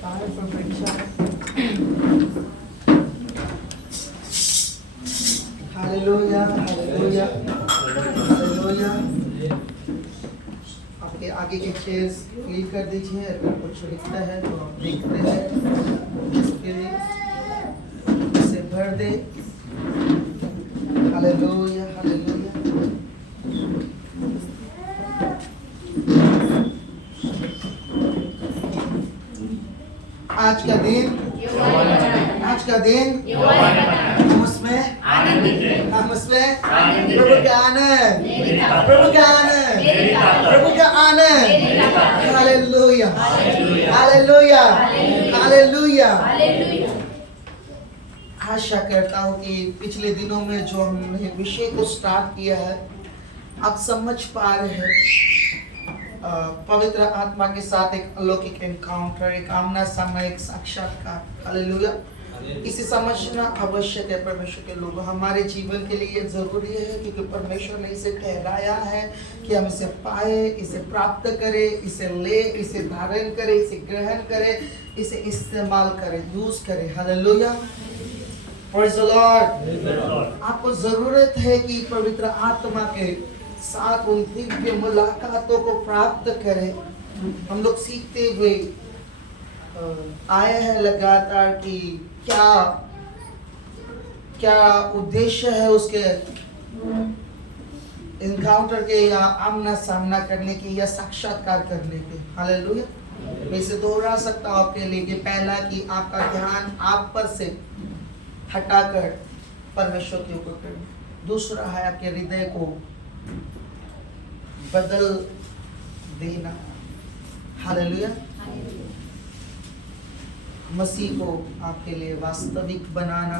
Time for picture. Hallelujah, hallelujah, hallelujah. आपके आगे के चेयर्स क्लीन कर दीजिए। अगर कुछ लिखता है तो आप देखते हैं, इसे भर दे। Hallelujah, hallelujah. आज का दिन हम उसमें आनंदित हैं। हम उसमें आनंदित प्रभु हैं। का आनंद, मेरी ताकत, प्रभु का आनंद, मेरी ताकत, प्रभु का आनंद। मेरी ताकत। Hallelujah, hallelujah, hallelujah, hallelujah, hallelujah. आशा करता हूँ कि पिछले दिनों में जो हमने विषय को स्टार्ट किया है, आप समझ पा रहे हैं। पवित्र आत्मा के साथ एक अलौकिक एनकाउंटर, एक आमना सामना, एक साक्षात्कार। हालेलुया। इसे समझना आवश्यक है। परमेश्वर के लोग, हमारे जीवन के लिए जरूरी है, क्योंकि परमेश्वर ने इसे ठहराया है कि हम इसे पाए, इसे प्राप्त करें, इसे ले, इसे धारण करें, इसे ग्रहण करें, इसे इस्तेमाल करें, यूज करें। Hallelujah, praise the Lord. आपको जरूरत है कि पवित्र आत्मा के साथ उन दिव्य मुलाकातों को प्राप्त करें। हम लोग सीखते हुए आए हैं लगातार कि क्या उद्देश्य है उसके एनकाउंटर के, या आमना सामना करने के, या साक्षात्कार करने के। हालेलुया। मैं इसे दोहरा सकता हूँ आपके लिए कि पहला कि आपका ध्यान आप पर से हटाकर परमेश्वर के ऊपर करें। दूसरा है आपके हृदय को बदल देना। हालेलुया। मसीह को आपके लिए वास्तविक बनाना,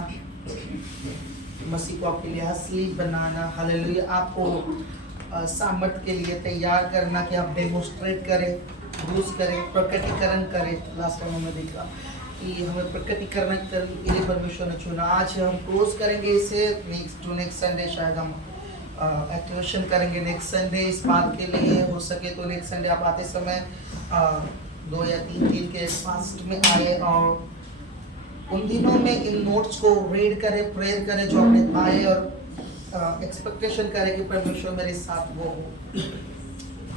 मसीह को आपके लिए असली बनाना। हालेलुया। आपको सामर्थ के लिए तैयार करना कि आप डेमोस्ट्रेट करें, यूज करें, प्रकटीकरण करें। लास्ट टाइम हमने देखा कि हमें प्रकटीकरण करने के लिए परमेश्वर ने चुना। आज हम क्लोज करेंगे इसे। नेक्स्ट संडे शायद हम एक्टिवेशन करेंगे। नेक्स्ट संडे इस बात के लिए हो सके तो नेक्स्ट संडे आप आते समय 2 या 3 दिन के फास्ट में आए, और उन दिनों में इन नोट्स को रीड करें, प्रेयर करें जो आपने पाए, और एक्सपेक्टेशन करें कि परमेश्वर मेरे साथ वो हो।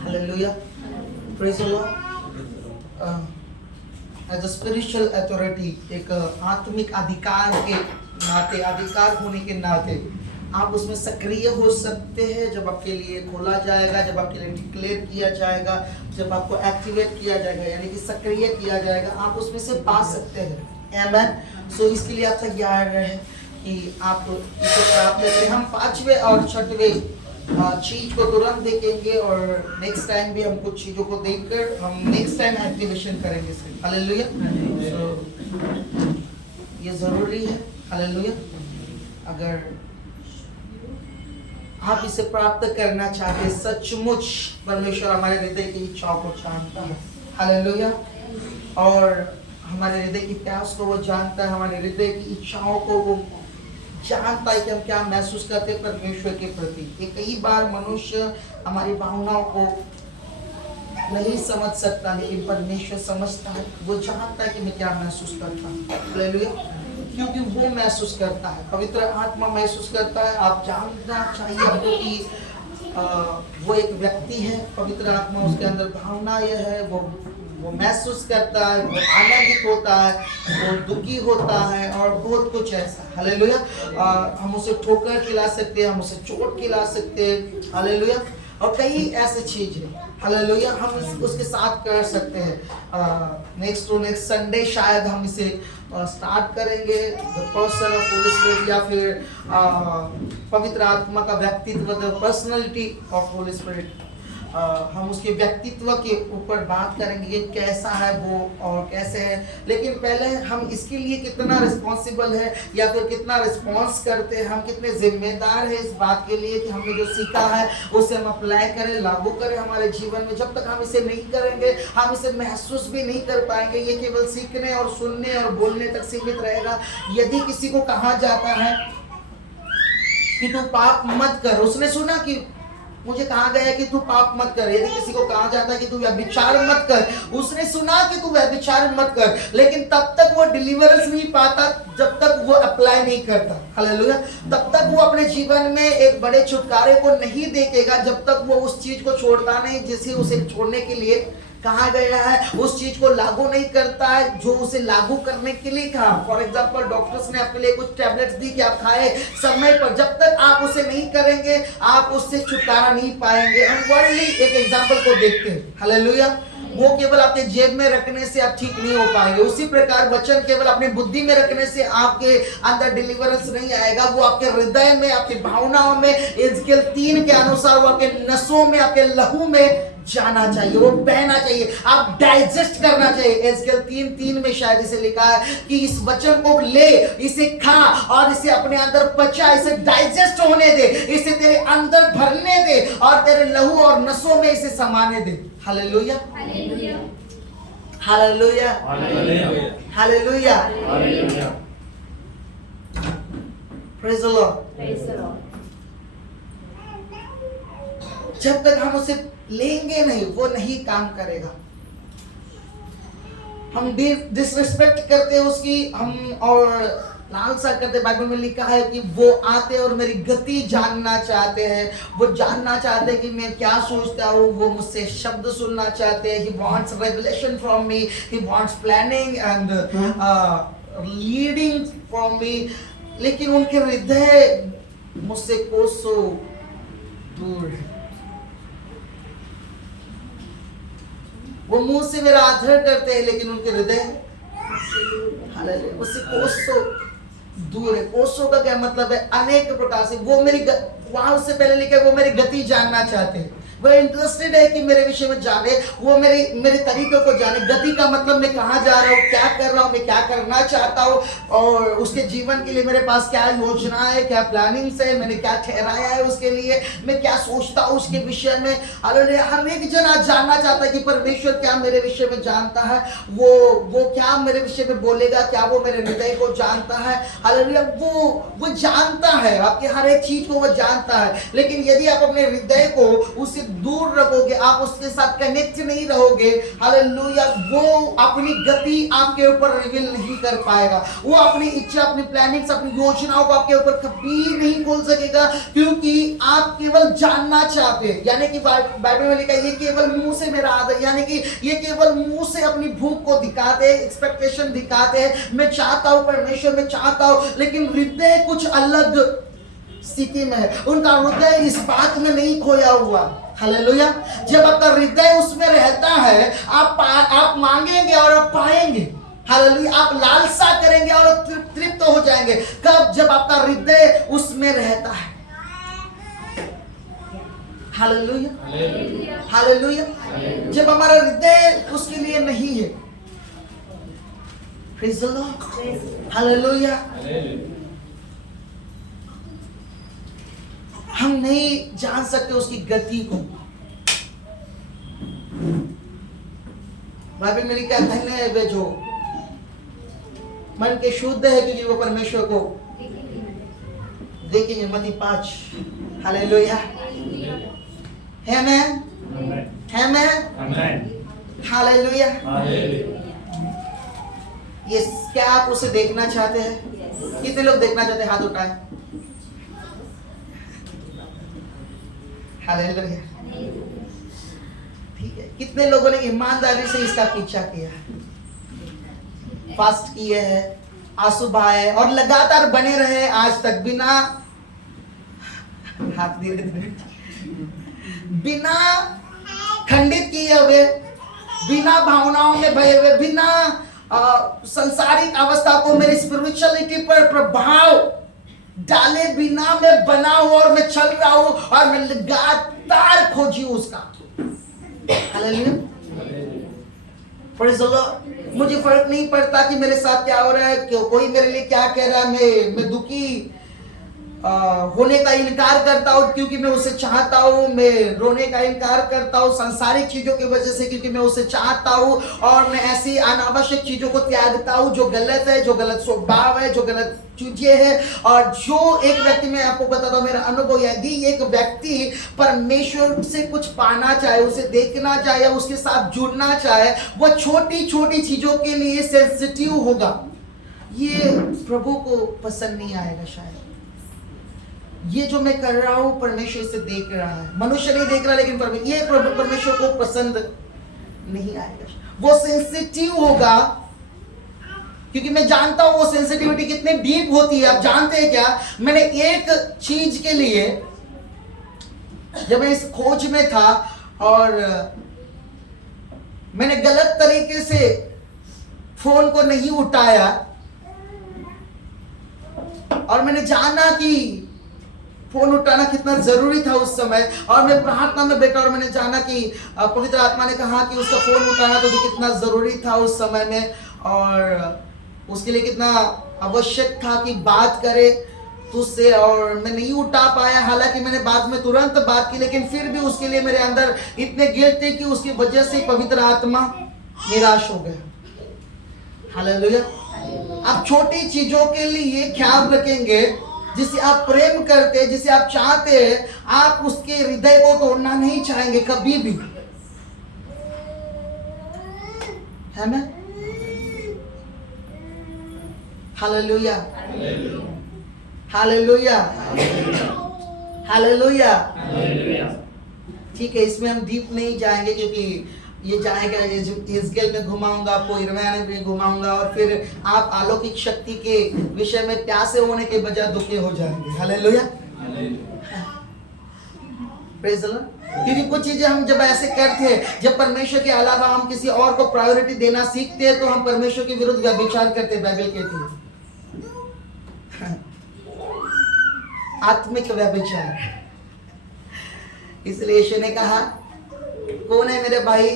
Hallelujah, praise the lord. As a spiritual authority, एक आत्मिक अधिकार के नाते, अधिकार होने के नाते आप उसमें सक्रिय हो सकते हैं। जब आपके लिए खोला जाएगा, जब आपके लिए डिक्लेयर किया जाएगा, जब आपको एक्टिवेट किया जाएगा, यानी कि सक्रिय किया जाएगा, आप उसमें से पा सकते हैं। आमेन। सो इसके लिए आप तैयार रहें कि आप इसे प्राप्त करें। हम 5वें और 6वें चीज को तुरंत देखेंगे, और नेक्स्ट टाइम भी हम कुछ चीजों को देखकर हम नेक्स्ट टाइम एक्टिवेशन करेंगे। हालेलुया। ये जरूरी है। हालेलुया। अगर आप इसे प्राप्त करना चाहते, सचमुच परमेश्वर हमारे हृदय की इच्छाओं को जानता है। हालेलुया। और हमारे हृदय की प्यास को वो जानता है, हमारे हृदय की इच्छाओं को वो जानता है कि हम क्या महसूस करते हैं परमेश्वर के प्रति। ये कई बार मनुष्य हमारी भावनाओं को नहीं समझ सकता, लेकिन परमेश्वर समझता है। वो जानता है कि मैं क्या महसूस करता हूँ। हालेलुया। क्योंकि वो महसूस करता है, पवित्र आत्मा महसूस करता है। आप जानना चाहिए आपको कि वो एक व्यक्ति है, पवित्र आत्मा, उसके अंदर भावना यह है, वो महसूस करता है, वो आनंदित होता है, वो दुखी होता है, और बहुत कुछ ऐसा। हालेलुया। हम उसे ठोकर खिला सकते हैं, हम उसे चोट खिला सकते हैं। हालेलुया। और कई ऐसे चीज है। हालेलुया। हम उसके साथ कर सकते हैं। नेक्स्ट संडे शायद हम इसे स्टार्ट करेंगे, the person of Holi spirit, या फिर पवित्र आत्मा का व्यक्तित्व, the personality of Holi spirit. हम उसके व्यक्तित्व के ऊपर बात करेंगे कि कैसा है वो और कैसे है। लेकिन पहले हम इसके लिए कितना रिस्पॉन्सिबल है, या फिर कितना रिस्पॉन्स करते हैं, हम कितने जिम्मेदार हैं इस बात के लिए कि हमने जो सीखा है उसे हम अप्लाई करें, लागू करें हमारे जीवन में। जब तक हम इसे नहीं करेंगे, हम इसे महसूस भी नहीं कर पाएंगे। ये केवल सीखने और सुनने और बोलने तक सीमित रहेगा। यदि किसी को कहा जाता है कि तू पाप मत कर, उसने सुना कि मुझे कहा गया है कि तू पाप मत कर। यदि किसी को कहा जाता है कि तू व्यभिचार मत कर, उसने सुना कि तू व्यभिचार मत कर, लेकिन तब तक वो डिलीवरेंस नहीं पाता जब तक वो अप्लाई नहीं करता। हालेलुया। तब तक वो अपने जीवन में एक बड़े छुटकारे को नहीं देखेगा जब तक वो उस चीज को छोड़ता नहीं जिसे उसे छोड़ने के लिए कहा गया है, उस चीज को लागू नहीं करता है जो उसे लागू करने के लिए कहा। फॉर एग्जाम्पल, डॉक्टर्स ने आपके लिए कुछ टैबलेट्स दी कि आप खाए समय पर, जब तक आप उसे नहीं करेंगे आप उससे छुटकारा नहीं पाएंगे। हम वर्ल्डली एक एग्जाम्पल को देखते हैं। हालेलुया। वो केवल आपके जेब में रखने से आप ठीक नहीं हो पाएंगे। उसी प्रकार वचन केवल अपनी बुद्धि में रखने से आपके अंदर डिलीवरेंस नहीं आएगा। वो आपके हृदय में, आपकी भावनाओं में, एजकेल 3 के अनुसार वो आपके नसों में, आपके लहू में जाना चाहिए, वो बहना चाहिए, आप डाइजेस्ट करना चाहिए। एजकेल 3:3 में शायद इसे लिखा है कि इस वचन को ले, इसे खा और इसे अपने अंदर पचा, इसे डाइजेस्ट होने दे, इसे तेरे अंदर भरने दे और तेरे लहू और नसों में इसे समाने दे। Hallelujah, hallelujah, hallelujah, hallelujah, hallelujah. Praise the lord. जब तक हम उसे लेंगे नहीं, वो नहीं काम करेगा। हम डिसरिस्पेक्ट करते उसकी, हम और लालसा करते। बाइबल में लिखा है कि वो आते और मेरी गति जानना चाहते हैं, वो जानना चाहते हैं कि मैं क्या सोचता हूँ, वो मुझसे शब्द सुनना चाहते हैं। He wants revelation from me, he wants planning and leading from me, लेकिन उनके हृदय मुझसे कोसों दूर है। वो मुंह से मेरा आदर करते हैं लेकिन उनके हृदय हालेलुया मुझसे कोसों दूर है। कोसों का क्या मतलब है? अनेक प्रकार से। वो मेरी वहां उससे पहले लिखा है वो मेरी गति जानना चाहते हैं, वो इंटरेस्टेड है कि मेरे विषय में जाने, वो मेरे तरीकों को जाने। गति का मतलब मैं कहाँ जा रहा हूँ, क्या कर रहा हूँ, मैं क्या करना चाहता हूँ और उसके जीवन के लिए मेरे पास क्या योजना है, क्या प्लानिंग्स है, मैंने क्या ठहराया है उसके लिए, मैं क्या सोचता हूँ उसके विषय में। हालेलुया। हर एक जन आज जानना चाहता है कि परमेश्वर क्या मेरे विषय में जानता है, वो क्या मेरे विषय में बोलेगा, क्या वो मेरे हृदय को जानता है। हालेलुया। वो जानता है, आपके हर एक चीज को वो जानता है, लेकिन यदि आप अपने हृदय को उससे दूर रखोगे, आप उसके साथ कनेक्ट नहीं रहोगे, हालेलुया, वो अपनी गति आपके ऊपर रिवील नहीं कर पाएगा। वो अपनी इच्छा, अपनी प्लानिंग्स, अपनी योजनाओं को आपके ऊपर कभी नहीं बोल सकेगा, क्योंकि आप केवल जानना चाहते हैं। यानी कि बाइबल में लिखा है ये केवल मुंह से मेरा आदर, यानी कि ये केवल मुंह से अपनी भूख को दिखाते हैं, एक्सपेक्टेशन दिखाते हैं, मैं चाहता हूं परमेश्वर, मैं चाहता हूं, लेकिन हृदय कुछ अलग स्थिति में है। उनका हृदय इस बात में नहीं खोया हुआ। हालेलुया। जब आपका हृदय उसमें रहता है, आप मांगेंगे और आप पाएंगे। हालेलुया। आप लालसा करेंगे और तृप्त हो जाएंगे। कब? जब आपका हृदय उसमें रहता है। Hallelujah, hallelujah. जब हमारा हृदय उसके लिए नहीं है, प्रेज़ द लॉर्ड, हालेलुया, हम नहीं जान सकते उसकी गति को। बाइबल में लिखा है धन्य है वे जो मन के शुद्ध है क्योंकि वो परमेश्वर को देखेंगे। मत्ती 5। हालेलुया। है मैं हालेलुया। ये क्या आप उसे देखना चाहते हैं? कितने लोग देखना चाहते हैं? हाथ उठाएं। हालेलुया। ठीक है। कितने लोगों ने ईमानदारी से इसका पीछा किया, फास्ट किए हैं, आंसू बहाए और लगातार बने रहे आज तक बिना हाथ धीरे धीरे बिना खंडित किए हुए, बिना भावनाओं में भये हुए, बिना संसारिक अवस्था को मेरी स्पिरिचुअलिटी पर प्रभाव डाले बिना मैं बना हूं और मैं चल रहा हूं और मैं लगातार खोजी उसका। Hallelujah, praise the Lord. मुझे फर्क नहीं पड़ता कि मेरे साथ क्या हो रहा है, कोई मेरे लिए क्या कह रहा है, मैं दुखी होने का इनकार करता हूँ क्योंकि मैं उसे चाहता हूँ। मैं रोने का इनकार करता हूँ सांसारिक चीजों की वजह से क्योंकि मैं उसे चाहता हूँ। और मैं ऐसी अनावश्यक चीजों को त्यागता हूँ जो गलत है, जो गलत स्वभाव है, जो गलत चीजें हैं। और जो एक व्यक्ति, मैं आपको बताता हूँ मेरा अनुभव, यदि एक व्यक्ति परमेश्वर से कुछ पाना चाहे, उसे देखना चाहे, उसके साथ जुड़ना चाहे, वो छोटी छोटी चीजों के लिए सेंसिटिव होगा। ये प्रभु को पसंद नहीं आएगा। शायद ये जो मैं कर रहा हूं परमेश्वर से देख रहा है, मनुष्य नहीं देख रहा, लेकिन परमेश्वर को पसंद नहीं आएगा। वो सेंसिटिव होगा क्योंकि मैं जानता हूं वो सेंसिटिविटी कितनी डीप होती है। आप जानते हैं क्या, मैंने एक चीज के लिए, जब मैं इस खोज में था और मैंने गलत तरीके से फोन को नहीं उठाया और मैंने जाना कि फोन उठाना कितना जरूरी था उस समय, और मैं प्रार्थना में बैठा और मैंने जाना कि पवित्र आत्मा ने कहा कि उसका फोन उठाना तुझे कितना जरूरी था उस समय में, और उसके लिए कितना आवश्यक था कि बात करे तुझसे। और मैं नहीं उठा पाया, हालांकि मैंने बाद में तुरंत बात की, लेकिन फिर भी उसके लिए मेरे अंदर इतने गिल्ट थे कि उसकी वजह से पवित्र आत्मा निराश हो गया। हालेलुया। आप छोटी चीजों के लिए ख्याल रखेंगे, जिसे आप प्रेम करते हैं, जिसे आप चाहते हैं, आप उसके हृदय को तोड़ना नहीं चाहेंगे कभी भी, है ना? Hallelujah, hallelujah, hallelujah. ठीक है, इसमें हम डीप नहीं जाएंगे क्योंकि ये जाएगा, इज़राइल में घुमाऊंगा आपको, यिर्मयाह में घुमाऊंगा, और फिर आप अलौकिक शक्ति के विषय में प्यासे होने के बजाय दुखे हो जाएंगे। Hallelujah, praise the Lord. क्योंकि कुछ चीजें हम जब ऐसे करते हैं, जब परमेश्वर के अलावा हम किसी और को प्रायोरिटी देना सीखते हैं, तो हम परमेश्वर के विरुद्ध व्यभिचार करते हैं। बाइबल कहती है आत्मिक व्यभिचार। इसलिए यीशु ने कहा, कौन है मेरे भाई,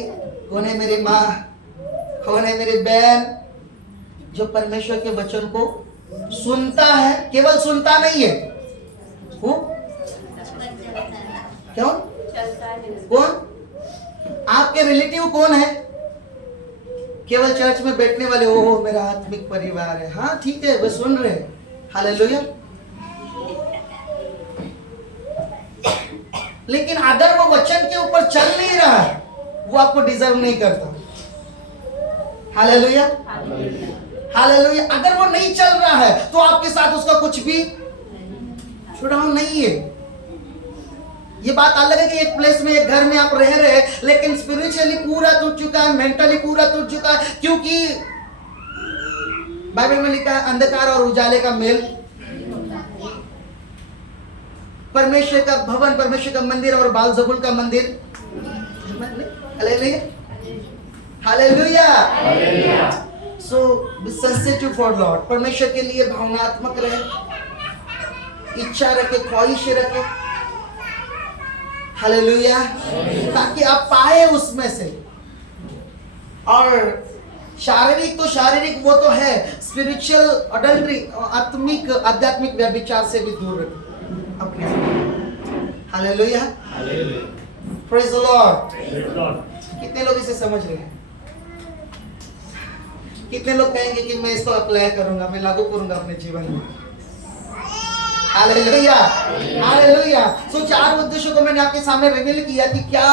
कौन है मेरी माँ, कौन है मेरी बहन, जो परमेश्वर के वचन को सुनता है, केवल सुनता नहीं है, वो क्यों, कौन आपके रिलेटिव कौन है, केवल चर्च में बैठने वाले, ओह मेरा आत्मिक परिवार है, हाँ ठीक है, वे सुन रहे हैं। हालेलुया। लेकिन अगर वो वचन के ऊपर चल नहीं रहा है, वो आपको डिजर्व नहीं करता। Hallelujah, hallelujah. अगर वो नहीं चल रहा है तो आपके साथ उसका कुछ भी जुड़ाव नहीं है। ये बात अलग है कि एक प्लेस में, एक घर में आप रह रहे हैं, लेकिन स्पिरिचुअली पूरा टूट चुका है, मेंटली पूरा टूट चुका है, क्योंकि बाइबल में लिखा है अंधकार और उजाले का मेल। परमेश्वर का भवन, परमेश्वर का मंदिर और बालजबूल का मंदिर। Hallelujah, hallelujah. So be sensitive for Lord. परमेश्वर के लिए भावनात्मक रहे, इच्छा रखे, ख्वाहिश रखे। हालेलुया, ताकि आप पाए उसमें से। और शारीरिक तो शारीरिक वो तो है, स्पिरिचुअल अडल्ट्री, आत्मिक आध्यात्मिक व्यभिचार से भी दूर रखें अपने। Hallelujah, praise the Lord. कितने लोग इसे समझ रहे हैं? कितने लोग कहेंगे कि मैं इसको अप्लाई करूंगा, मैं लागू करूंगा अपने जीवन में? Hallelujah, hallelujah. सो 4 उद्देश्यों को मैंने आपके सामने रिवील किया कि क्या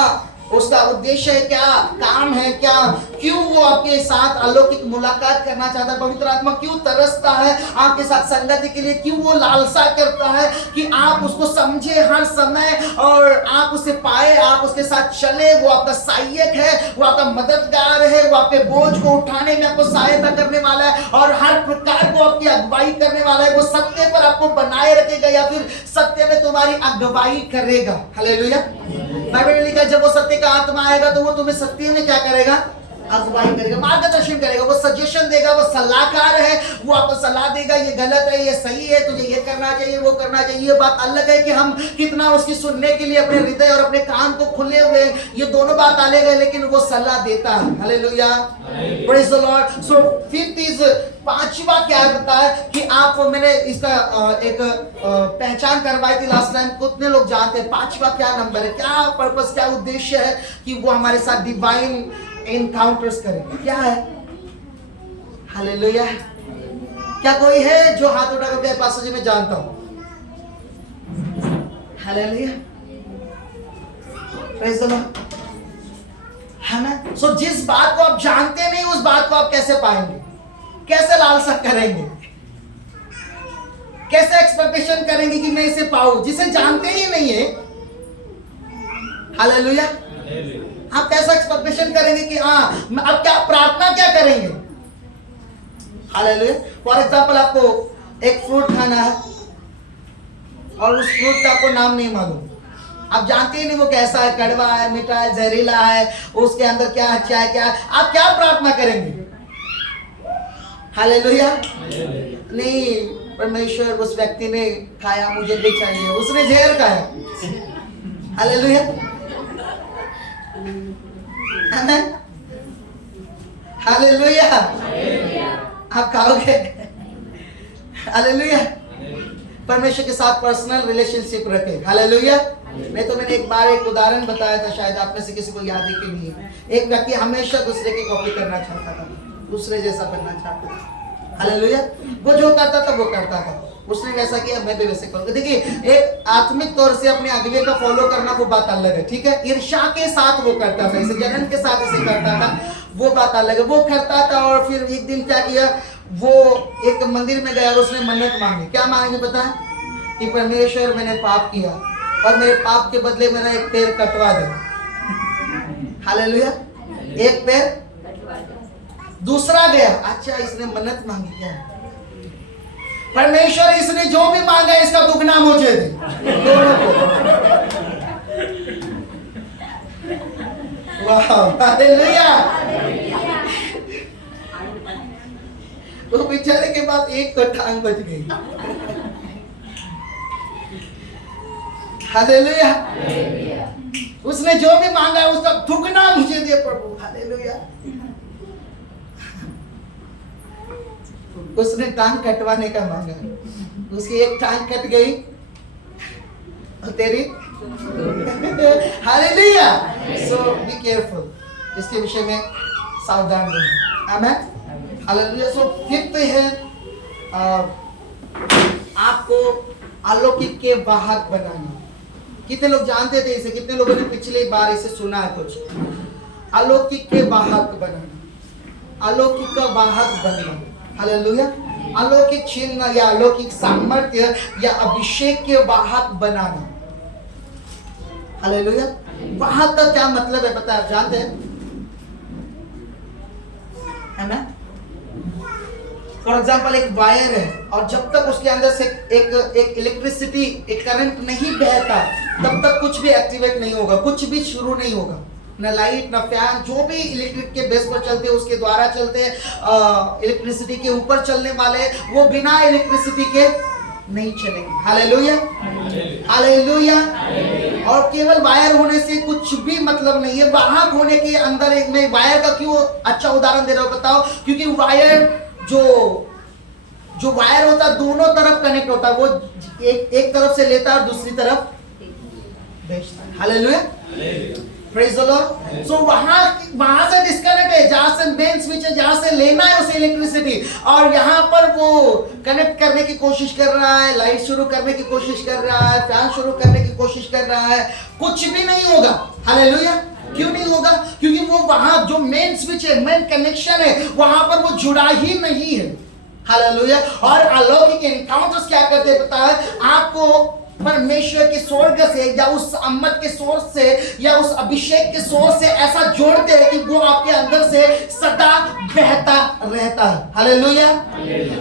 उसका उद्देश्य है, क्या काम है, क्या क्यों वो आपके साथ अलौकिक मुलाकात करना चाहता है, पवित्र आत्मा क्यों तरसता है आपके साथ संगति के लिए, क्यों वो लालसा करता है कि आप उसको समझे हर समय और आप उसे पाए, आप उसके साथ चले। वो आपका सहायक है, वो आपका मददगार है, वो आपके बोझ को उठाने में आपको सहायता करने वाला है और हर प्रकार को आपकी अगुवाई करने वाला है। वो सत्य पर आपको बनाए रखेगा या फिर सत्य में तुम्हारी अगुवाई करेगा। हालेलुया। बाइबल में लिखा है जब वो सत्य का आत्मा आएगा तो वो तुम्हें सत्य में क्या करेगा? अगुवाई करेगा, मार्गदर्शन करेगा, वो सजेशन देगा, वो सलाहकार है, वो आपको सलाह देगा, ये गलत है, ये सही है, तुझे ये करना चाहिए, वो करना चाहिए। ये बात अलग है कि हम कितना उसकी सुनने के लिए अपने हृदय और अपने कान को खुले हुए, ये दोनों बात अलग है, लेकिन वो सलाह देता है। Hallelujah, praise the lord. So fifth is, पांचवा क्या है पता है कि आप, मैंने इसका एक पहचान करवाई थी लास्ट टाइम, कितने लोग जानते हैं पांचवा क्या नंबर है, क्या पर्पस, क्या उद्देश्य है कि वो हमारे साथ डिवाइन एनकाउंटर्स करेंगे, क्या है? हालेलुया। क्या कोई है जो हाथ उठा कर पास जी मैं जानता हूं? हालेलुया, प्रेज द लॉर्ड, है ना? सो जिस बात को आप जानते नहीं, उस बात को आप कैसे पाएंगे, कैसे लालसा करेंगे, कैसे एक्सपेक्टेशन करेंगे कि मैं इसे पाऊं, जिसे जानते ही नहीं है? हालेलुया। आप कैसा एक्सपेक्टेशन करेंगे कि हाँ अब क्या प्रार्थना क्या करेंगे? हालेलुया। फॉर एग्जांपल, आपको एक फ्रूट खाना है और उस फ्रूट का आपको नाम नहीं मालूम, आप जानते ही नहीं वो कैसा है, कड़वा है, मीठा है, जहरीला है, उसके अंदर क्या अच्छा है, क्या है, आप क्या प्रार्थना करेंगे? हालेलुया। नहीं, परमेश्वर उस व्यक्ति ने खाया, मुझे भी चाहिए, उसने जहर खाया। हालेलुया, हालेलुया, आप खाओगे? हालेलुया। परमेश्वर के साथ पर्सनल रिलेशनशिप रखें। हालेलुया। नहीं तो मैंने एक बार एक उदाहरण बताया था, शायद आप में से किसी को याद है कि नहीं। एक व्यक्ति हमेशा दूसरे की कॉपी करना चाहता था, दूसरे जैसा बनना चाहता था। हालेलुया। वो जो करता था वो करता था, उसने वैसा किया, मैं भी वैसे करूंगा। देखिए, एक आत्मिक तौर से अपने अगले का फॉलो करना वो बात अलग है, ठीक है? ईर्ष्या के साथ वो करता था, इसे जलन के साथ इसे करता था, वो बात अलग है। वो करता था और फिर एक दिन क्या किया, वो एक मंदिर में गया और उसने मन्नत मांगी। क्या मांगी पता है? कि परमेश्वर, मैंने पाप किया और मेरे पाप के बदले मेरा एक पैर कटवा दे। हालेलुया। एक पैर, दूसरा गया, अच्छा इसने मन्नत मांगी क्या? परमेश्वर, इसने जो भी मांगा इसका दुगना मुझे दे, दोनों को। वाह, हालेलुया। तो बेचारे के बाद एक तो टांग बच गई। हालेलुया। उसने जो भी मांगा है उसका दुगना मुझे दे प्रभु। हालेलुया। उसने टांग कटवाने का मांगा, उसकी एक टांग कट गई और तेरी। हालेलुया। सो बी केयरफुल, इसके विषय में सावधान रहें। आमेन। हालेलुया। सो फिफ्थ है आपको अलौकिक के वाहक बनाना। कितने लोग जानते थे इसे? कितने लोगों ने पिछली बार इसे सुना है कुछ? अलौकिक के वाहक बनाना, अलौकिक का वाहक बनना। हालेलुया। अलौकिक चिन्ह या अलौकिक सामर्थ्य या अभिषेक के वाहक बनाना। हालेलुया। वाहक का क्या मतलब है पता है? आप जानते हैं? है ना? फॉर एग्जाम्पल, एक वायर है और जब तक उसके अंदर से एक इलेक्ट्रिसिटी, एक करंट नहीं बहता, तब तक कुछ भी एक्टिवेट नहीं होगा, कुछ भी शुरू नहीं होगा। न लाइट, न फैन, जो भी इलेक्ट्रिक के बेस पर चलते हैं, उसके द्वारा चलते हैं, इलेक्ट्रिसिटी के ऊपर चलने वाले, वो बिना इलेक्ट्रिसिटी के नहीं चलेंगे। Hallelujah, hallelujah. और केवल वायर होने से कुछ भी मतलब नहीं है। वाहक होने के अंदर एक, मैं वायर का क्यों अच्छा उदाहरण दे रहा हूं बताओ? क्योंकि वायर जो वायर होता है दोनों तरफ कनेक्ट होता है, वो एक तरफ से लेता है और दूसरी तरफ भेजता है। Hallelujah, praise the lord. So वहां से डिस्कनेक्ट है, जहां से मेन स्विच है, जहां से लेना है उसे इलेक्ट्रिसिटी, और यहाँ पर वो कनेक्ट करने की कोशिश कर रहा है, लाइट शुरू करने की कोशिश कर रहा है, फैन शुरू करने की कोशिश कर रहा है, कुछ भी नहीं होगा। हालेलुया। क्यों नहीं होगा? क्योंकि वो वहां जो मेन स्विच है, मेन कनेक्शन है, वहां पर वो जुड़ा ही नहीं है। हालेलुया। और अलौकिक एनकाउंटर्स क्या करते हैं पता है? आपको परमेश्वर के स्वर्ग से या उस अमृत के सोर्स से या उस अभिषेक के सोर्स से ऐसा जोड़ते हैं कि वो आपके अंदर से सदा बहता रहता है। हालेलुया।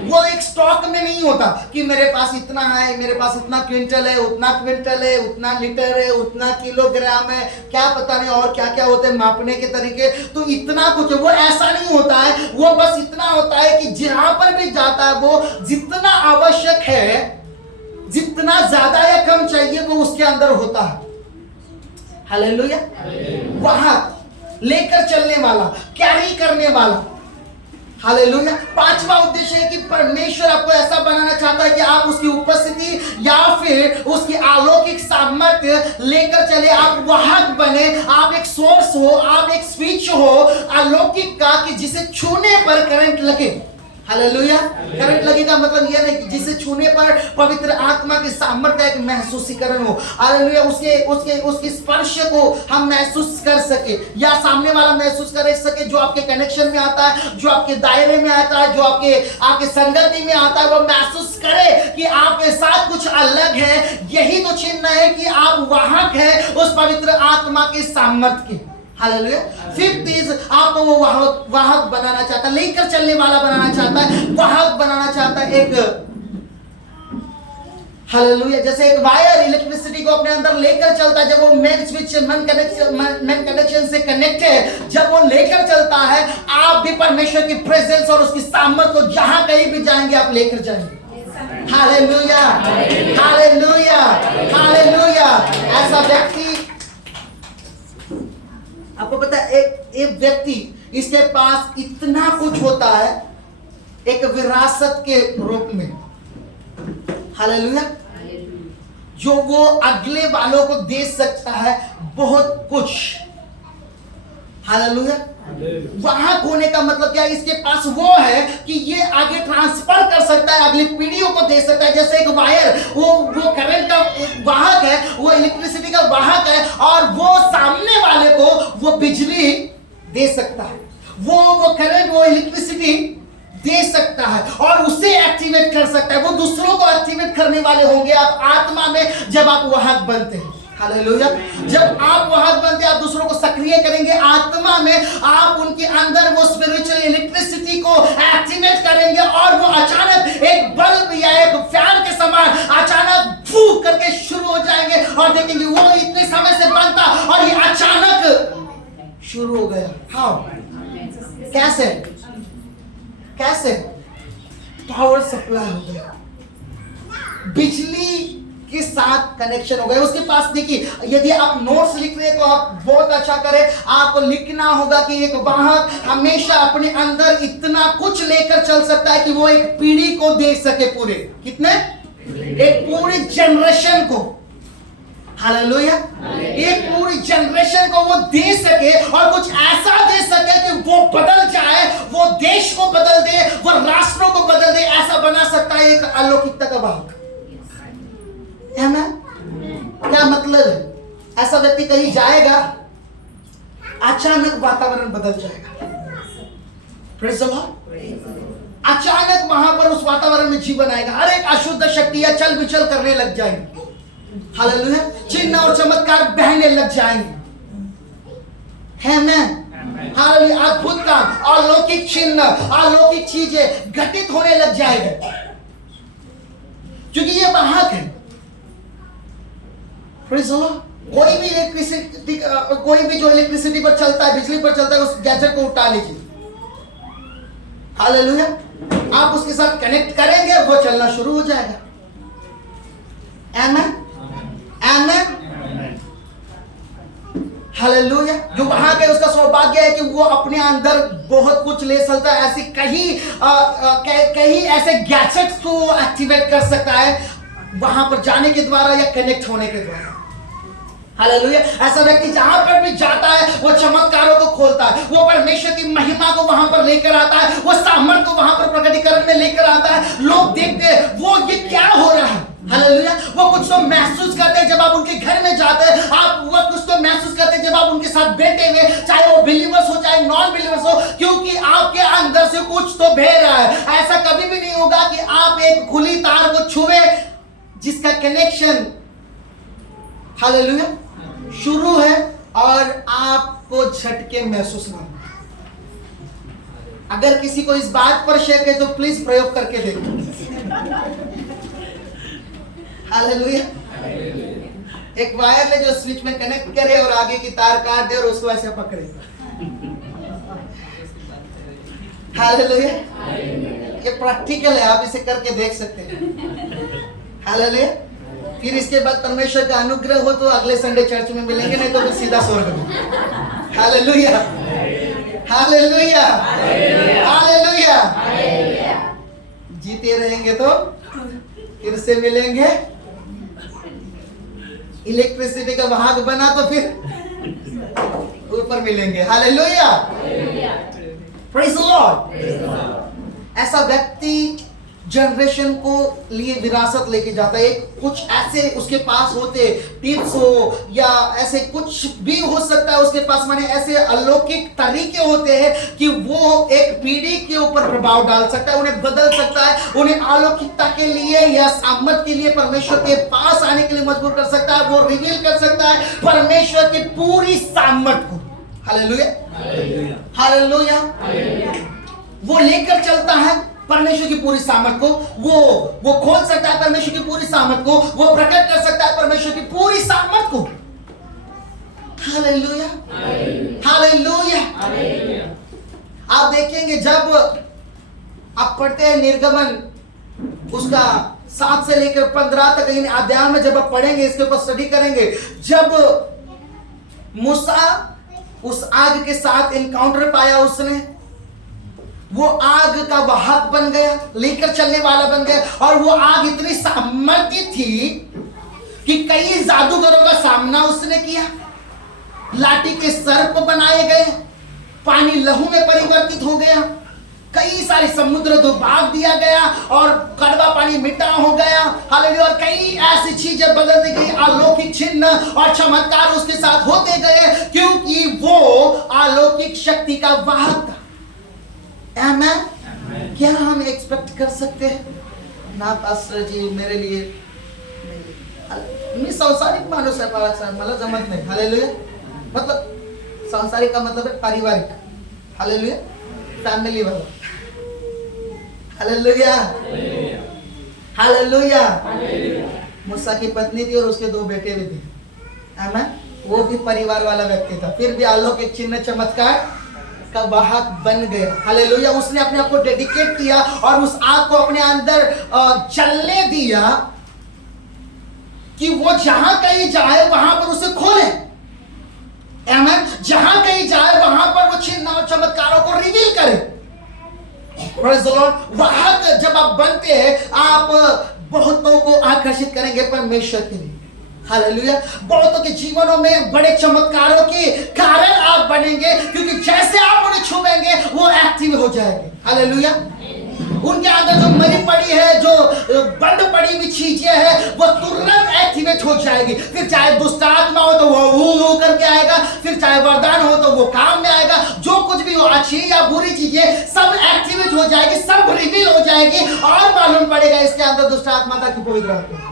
वो एक स्टॉक में नहीं होता कि मेरे पास इतना है, मेरे पास इतना क्विंटल है, उतना क्विंटल है, उतना लीटर है, उतना किलोग्राम है, क्या पता नहीं और क्या क्या होते हैं मापने के तरीके। तो इतना कुछ वो ऐसा नहीं होता है। वो बस इतना होता है कि जहां पर भी जाता है वो जितना आवश्यक है, जितना ज्यादा या कम चाहिए वो उसके अंदर होता है। हालेलुया। वहां लेकर चलने वाला, कैरी करने वाला। हालेलुया। पांचवा उद्देश्य है कि परमेश्वर आपको ऐसा बनाना चाहता है कि आप उसकी उपस्थिति या फिर उसकी अलौकिक सामर्थ्य लेकर चले, आप वाहक बने, आप एक सोर्स हो, आप एक स्विच हो अलौकिक का कि जिसे छूने पर करंट लगे। हालेलुया। करंट लगेगा मतलब यह नहीं कि जिसे छूने पर पवित्र आत्मा के सामर्थ्य एक महसूसीकरण हो। हालेलुया। उसके स्पर्श को हम महसूस कर सके या सामने वाला महसूस कर सके, जो आपके कनेक्शन में आता है, जो आपके दायरे में आता है, जो आपके संगति में आता है, वो महसूस करे कि आपके साथ कुछ अलग है। यही तो चिन्ह है कि आप वाहक है उस पवित्र आत्मा के सामर्थ्य के। हालेलुया। फिफ्थ इज आपको वो वाहक बनाना चाहता है, लेकर चलने वाला बनाना चाहता है, वाहक बनाना चाहता है एक। हालेलुया। जैसे एक वायर इलेक्ट्रिसिटी को अपने अंदर लेकर चलता है, जब वो मेन स्विच मेन कनेक्शन से कनेक्ट है, जब वो लेकर चलता है, आप भी परमेश्वर की प्रेजेंस और उसकी सामर्थ को जहां कहीं भी जाएंगे आप लेकर जाएंगे। हालेलुया। हालेलुया। हालेलुया। ऐसा व्यक्ति, आपको पता है एक व्यक्ति इसके पास इतना कुछ होता है एक विरासत के रूप में। हालेलुया। जो वो अगले वालों को दे सकता है बहुत कुछ। हालेलुया। वहां होने का मतलब क्या है? इसके पास वो है कि ये आगे ट्रांसफर कर सकता है, अगली पीढ़ियों को दे सकता है। जैसे एक वायर वो करंट का वाहक है, वो इलेक्ट्रिसिटी का वाहक है, और वो सामने वाले को वो बिजली दे सकता है, वो करंट, वो इलेक्ट्रिसिटी दे सकता है और उसे एक्टिवेट कर सकता है। वो दूसरों को एक्टिवेट करने वाले होंगे आप आत्मा में जब आप वाहक बनते हैं। हालेलुया। जब आप वाहक बनते हैं, आप दूसरों को सक्रिय करेंगे आत्मा में, आप उनके अंदर वो स्पिरिचुअल इलेक्ट्रिसिटी को एक्टिवेट करेंगे और वो अचानक एक बल्ब या एक फैन के समान अचानक फूंक करके शुरू हो जाएंगे और देखेंगे वो इतने समय से बनता और ये अचानक शुरू हो गया। हाउ? कैसे? पावर सप्लाई हो गया, बिजली के साथ कनेक्शन हो गया उसके पास। देखिए, यदि आप नोट्स लिख रहे हैं तो आप बहुत अच्छा करें। आपको लिखना होगा कि एक वाहक हमेशा अपने अंदर इतना कुछ लेकर चल सकता है कि वो एक पीढ़ी को दे सके, पूरे कितने, एक पूरी जनरेशन को। हालेलुया। एक पूरी जनरेशन को वो दे सके और कुछ ऐसा दे सके कि वो बदल जाए, वो देश को बदल दे, वो राष्ट्रों को बदल दे। ऐसा बना सकता है एक अलौकिकता का वाहक। है ना? क्या मतलब है? ऐसा व्यक्ति कहीं जाएगा, अचानक वातावरण बदल जाएगा। Praise the Lord. अचानक वहां पर उस वातावरण में जीवन आएगा, हर एक अशुद्ध शक्तियां चल विचल करने लग जाएंगी। हालेलुया। चिन्ह और चमत्कार बहने लग जाएंगे। है मैं? हालेलुया। अद्भुत काम, अलौकिक चिन्ह, अलौकिक चीजें घटित होने लग जाएंगे क्योंकि ये वाहक है। कोई भी इलेक्ट्रिसिटी, कोई भी जो इलेक्ट्रिसिटी पर चलता है, बिजली पर चलता है, उस गैजेट को उठा लीजिए। हालेलुया। आप उसके साथ कनेक्ट करेंगे, वो चलना शुरू हो जाएगा। आमेन। आमेन। हालेलुया। जो वहां के उसका सौभाग्य है कि वो अपने अंदर बहुत कुछ ले सकता है। ऐसी कहीं ऐसे गैजेट्स को एक्टिवेट कर सकता है वहां पर जाने के द्वारा या कनेक्ट होने के द्वारा। हालेलुया। ऐसा व्यक्ति जहां पर भी जाता है वो चमत्कारों को खोलता है, वो परमेश्वर की महिमा को वहां पर लेकर आता है, वो सामर्थ को वहां पर प्रकटीकरण में लेकर आता है। लोग देखते हैं वो ये क्या हो रहा है। हालेलुया। वो कुछ तो महसूस करते हैं जब आप उनके घर में जाते हैं, आप वो कुछ तो महसूस करते हैं जब आप उनके साथ बैठे हुए, चाहे वो बिलीवर्स हो चाहे नॉन बिलीवर्स हो, क्योंकि आपके अंदर से कुछ तो बह रहा है। ऐसा कभी भी नहीं होगा कि आप एक खुली तार को छुए जिसका कनेक्शन हालेलुया। शुरू है और आपको झटके महसूस ना हो। अगर किसी को इस बात पर शक है तो प्लीज प्रयोग करके देखो। हालेलुया। एक वायर ले जो स्विच में कनेक्ट करे और आगे की तार काट दे और उसको ऐसे पकड़े। हालेलुया। ये प्रैक्टिकल है, आप इसे करके देख सकते हैं। हालेलुया। फिर इसके बाद परमेश्वर का अनुग्रह हो तो अगले संडे चर्च में मिलेंगे, नहीं तो फिर सीधा स्वर्ग में। हालेलुया। हालेलुया। हालेलुया। जीते रहेंगे तो फिर से मिलेंगे। इलेक्ट्रिसिटी का भाग बना तो फिर ऊपर मिलेंगे। हालेलुया। Praise the Lord. ऐसा व्यक्ति जनरेशन को लिए विरासत लेके जाता है। कुछ ऐसे उसके पास होते टिप्स हो या ऐसे कुछ भी हो सकता है उसके पास, माने ऐसे अलौकिक तरीके होते हैं कि वो एक पीढ़ी के ऊपर प्रभाव डाल सकता है, उन्हें बदल सकता है, उन्हें अलौकिकता के लिए या सामर्थ के लिए परमेश्वर के पास आने के लिए मजबूर कर सकता है। वो रिवील कर सकता है परमेश्वर की पूरी सामर्थ को। हालेलुया। हालेलुया। वो लेकर चलता है परमेश्वर की पूरी सामर्थ को। वो खोल सकता है परमेश्वर की पूरी सामर्थ को। वो प्रकट कर सकता है परमेश्वर की पूरी सामर्थ को। हालेलुया। हालेलुया। आप देखेंगे जब आप पढ़ते हैं निर्गमन उसका 7 से लेकर 15 तक इन अध्याय में जब आप पढ़ेंगे, इसके ऊपर स्टडी करेंगे, जब मूसा उस आग के साथ एनकाउंटर पाया, उसने वो आग का वाहक बन गया, लेकर चलने वाला बन गया। और वो आग इतनी सामर्थ्य थी कि कई जादूगरों का सामना उसने किया। लाठी के सर्प बनाए गए, पानी लहू में परिवर्तित हो गया, कई सारे समुद्र डुबा दिया गया और कड़वा पानी मीठा हो गया। हालेलुया। और कई ऐसी चीजें बदल दी गई, अलौकिक चिन्ह और चमत्कार उसके साथ होते गए, क्योंकि वो अलौकिक शक्ति का वाहक था। आमेन। क्या हम एक्सपेक्ट कर सकते हैं ना पास्टर जी मेरे लिए मी सांसारिक माणूस आहे, मला जमत नाही। हालेलुया। मतलब सांसारिक का मतलब है पारिवारिक। हालेलुया। फैमिली वाला। हालेलुया। हालेलुया। मूसा की पत्नी थी और उसके 2 बेटे भी थे। आमेन। वो भी परिवार वाला व्यक्ति था, फिर भी अलौकिक चिन्ह चमत्कार का वाहक बन गया। हालेलुया। उसने अपने आप को डेडिकेट किया और उस आग को अपने अंदर चलने दिया कि वो जहां कहीं जाए वहां पर उसे खोले। आमीन। जहां कहीं जाए वहां पर वो चिन्ह और चमत्कारों को रिवील करे। Praise the Lord. वाहक जब आप बनते हैं, आप बहुतों को आकर्षित करेंगे परमेश्वर के लिए। हालेलुया। बहुतों के जीवनों में बड़े चमत्कारों के कारण आप बनेंगे, क्योंकि जैसे आप उन्हें छूएंगे वो एक्टिव हो जाएंगे। हालेलुया। उनके अंदर जो मरी पड़ी है, जो बंद पड़ी हुई चीजें हैं, वो तुरंत एक्टिवेट हो जाएगी। फिर चाहे दुष्ट आत्मा हो तो वो करके आएगा, फिर चाहे वरदान हो तो वो काम में आएगा। जो कुछ भी हो, अच्छी या बुरी चीजें सब एक्टिवेट हो जाएगी, सब रिवील हो जाएगी और मालूम पड़ेगा इसके अंदर दुष्ट आत्मा था कि पवित्र आत्मा।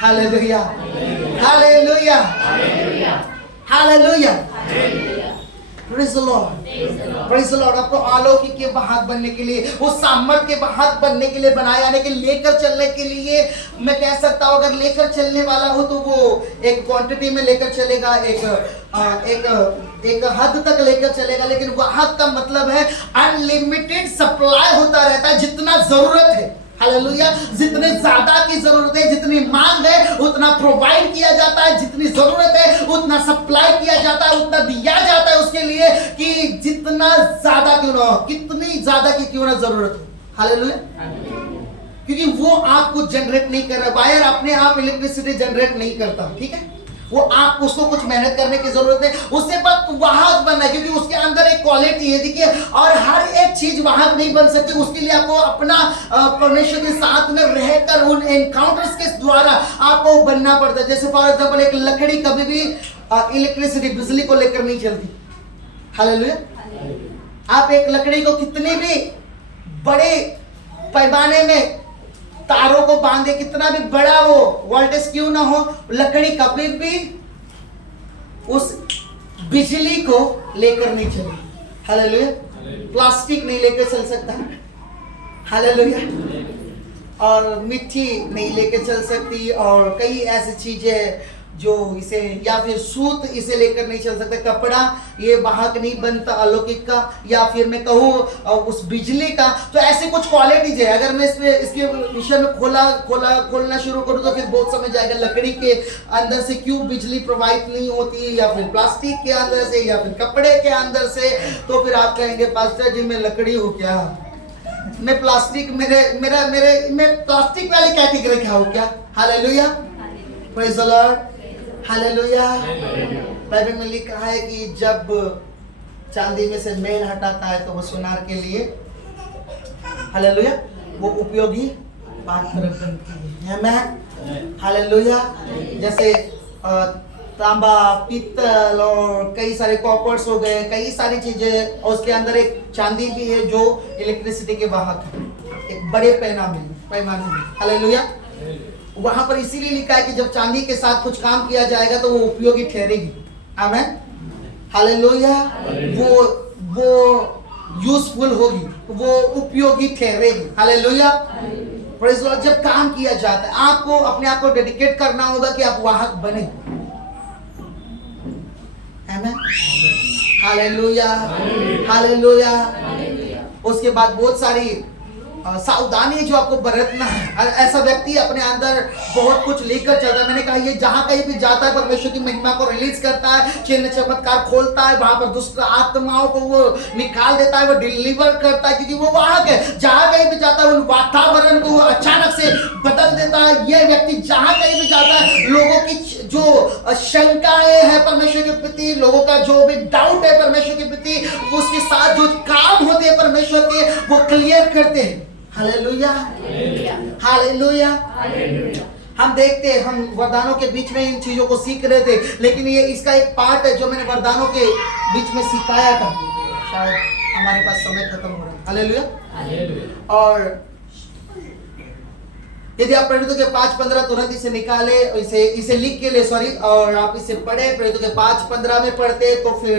Hallelujah. Hallelujah. Hallelujah. Praise the Lord. Praise the Lord. आपको अलौकिक के वाहक बनने के लिए, वो सामर्थ के वाहक बनने के लिए बनाया, यानी कि लेकर चलने के लिए मैं कह सकता हूं, अगर लेकर चलने वाला हो तो वो एक क्वांटिटी में लेकर चलेगा, एक हद तक लेकर चलेगा। लेकिन वाहक का मतलब है अनलिमिटेड सप्लाई होता रहता है, जितना जरूरत है। हालेलुया। जितने ज्यादा की जरूरत है, जितनी मांग है उतना प्रोवाइड किया जाता है, जितनी जरूरत है उतना सप्लाई किया जाता है, उतना दिया जाता है उसके लिए कि जितना ज्यादा क्यों ना हो, कितनी ज्यादा की क्यों ना जरूरत हो। हालेलुया। क्योंकि वो आपको जनरेट नहीं कर रहा, वायर अपने आप इलेक्ट्रिसिटी जनरेट नहीं करता। ठीक है। वो आप उसको कुछ मेहनत करने की जरूरत है, उससे बस वाहक बनना है, क्योंकि उसके अंदर एक क्वालिटी है। देखिए, और हर एक चीज वाहक नहीं बन सकती, उसके लिए आपको अपना परमेश्वर के साथ में रहकर उन एनकाउंटर्स के द्वारा आपको बनना पड़ता है। जैसे फॉर एग्जांपल, एक लकड़ी कभी भी इलेक्ट्रिसिटी, बिजली को लेकर नहीं चलती। हालेलुया। आप एक लकड़ी को कितने भी बड़े पैमाने में तारों को बांधे, कितना भी बड़ा वो वोल्टेज क्यों ना हो, लकड़ी कभी भी उस बिजली को लेकर नहीं चले। हालेलुया। प्लास्टिक नहीं लेकर चल सकता, हालेलुया, और मिट्टी नहीं लेकर चल सकती, और कई ऐसी चीजें जो इसे, या फिर सूत इसे लेकर नहीं चल सकता, कपड़ा ये वाहक नहीं बनता अलौकिक का, या फिर मैं कहूँ उस बिजली का। तो ऐसे कुछ क्वालिटीज है, अगर मैं इसके विषय में खोलना शुरू करूँ तो फिर बहुत समय जाएगा। लकड़ी के अंदर से क्यों बिजली प्रवाहित नहीं होती, या फिर प्लास्टिक के अंदर से, या फिर कपड़े के अंदर से। तो फिर आप कहेंगे पास्टर जी मैं लकड़ी हूँ क्या, मैं प्लास्टिक, मैं प्लास्टिक वाली कैटेगरी का हूँ क्या। Hallelujah, praise the Lord, hallelujah. Bible में लिखा है कि जब चांदी में से मैल हटाता है तो वो सुनार के लिए, हालेलुया, वो उपयोगी पात्र बनती है। आमेन, हालेलुया। जैसे तांबा, पीतल और कई सारे कॉपर्स हो गए, कई सारी चीजें, और उसके अंदर एक चांदी भी है जो इलेक्ट्रिसिटी के वाहक है, एक बड़े पैमाने में, हालेलुया। वहां पर इसीलिए लिखा है कि जब चांदी के साथ कुछ काम किया जाएगा तो वो उपयोगी ठहरेगी। आमेन, हालेलुया। वो यूजफुल होगी, वो उपयोगी ठहरेगी। Hallelujah, praise Lord. जब काम किया जाता है, आपको अपने आप को डेडिकेट करना होगा कि आप वाहक बने। आमेन, हालेलुया, हालेलुया। उसके बाद बहुत सारी सावधानी जो आपको बरतना है। ऐसा व्यक्ति अपने अंदर बहुत कुछ लेकर चलता है। मैंने कहा ये जहां कहीं भी जाता है परमेश्वर की महिमा को रिलीज करता है, चिन्ह चमत्कार खोलता है, वहां पर दुष्ट आत्माओं को वो निकाल देता है, वो डिलीवर करता है, क्योंकि वो वाहक है। जहां कहीं भी जाता है उन वातावरण को अचानक से बदल देता है। ये व्यक्ति जहां कहीं भी जाता है, लोगों की जो शंकाएं हैं परमेश्वर के प्रति, लोगों का जो भी डाउट है परमेश्वर के प्रति, उसके साथ जो काम होते हैं परमेश्वर के, वो क्लियर करते हैं। Hallelujah, hallelujah. हम देखते हैं, हम वरदानों के बीच में इन चीजों को सीख रहे थे, लेकिन ये इसका एक पार्ट है जो मैंने वरदानों के बीच में सिखाया था। शायद हमारे पास समय खत्म हो रहा है। हालेलुया। और यदि आप प्रेरितों के 5:15 तुरंत इसे निकाले, इसे लिख के ले, सॉरी, और आप इसे पढ़े, प्रेरितों के 5:15 में पढ़ते, तो फिर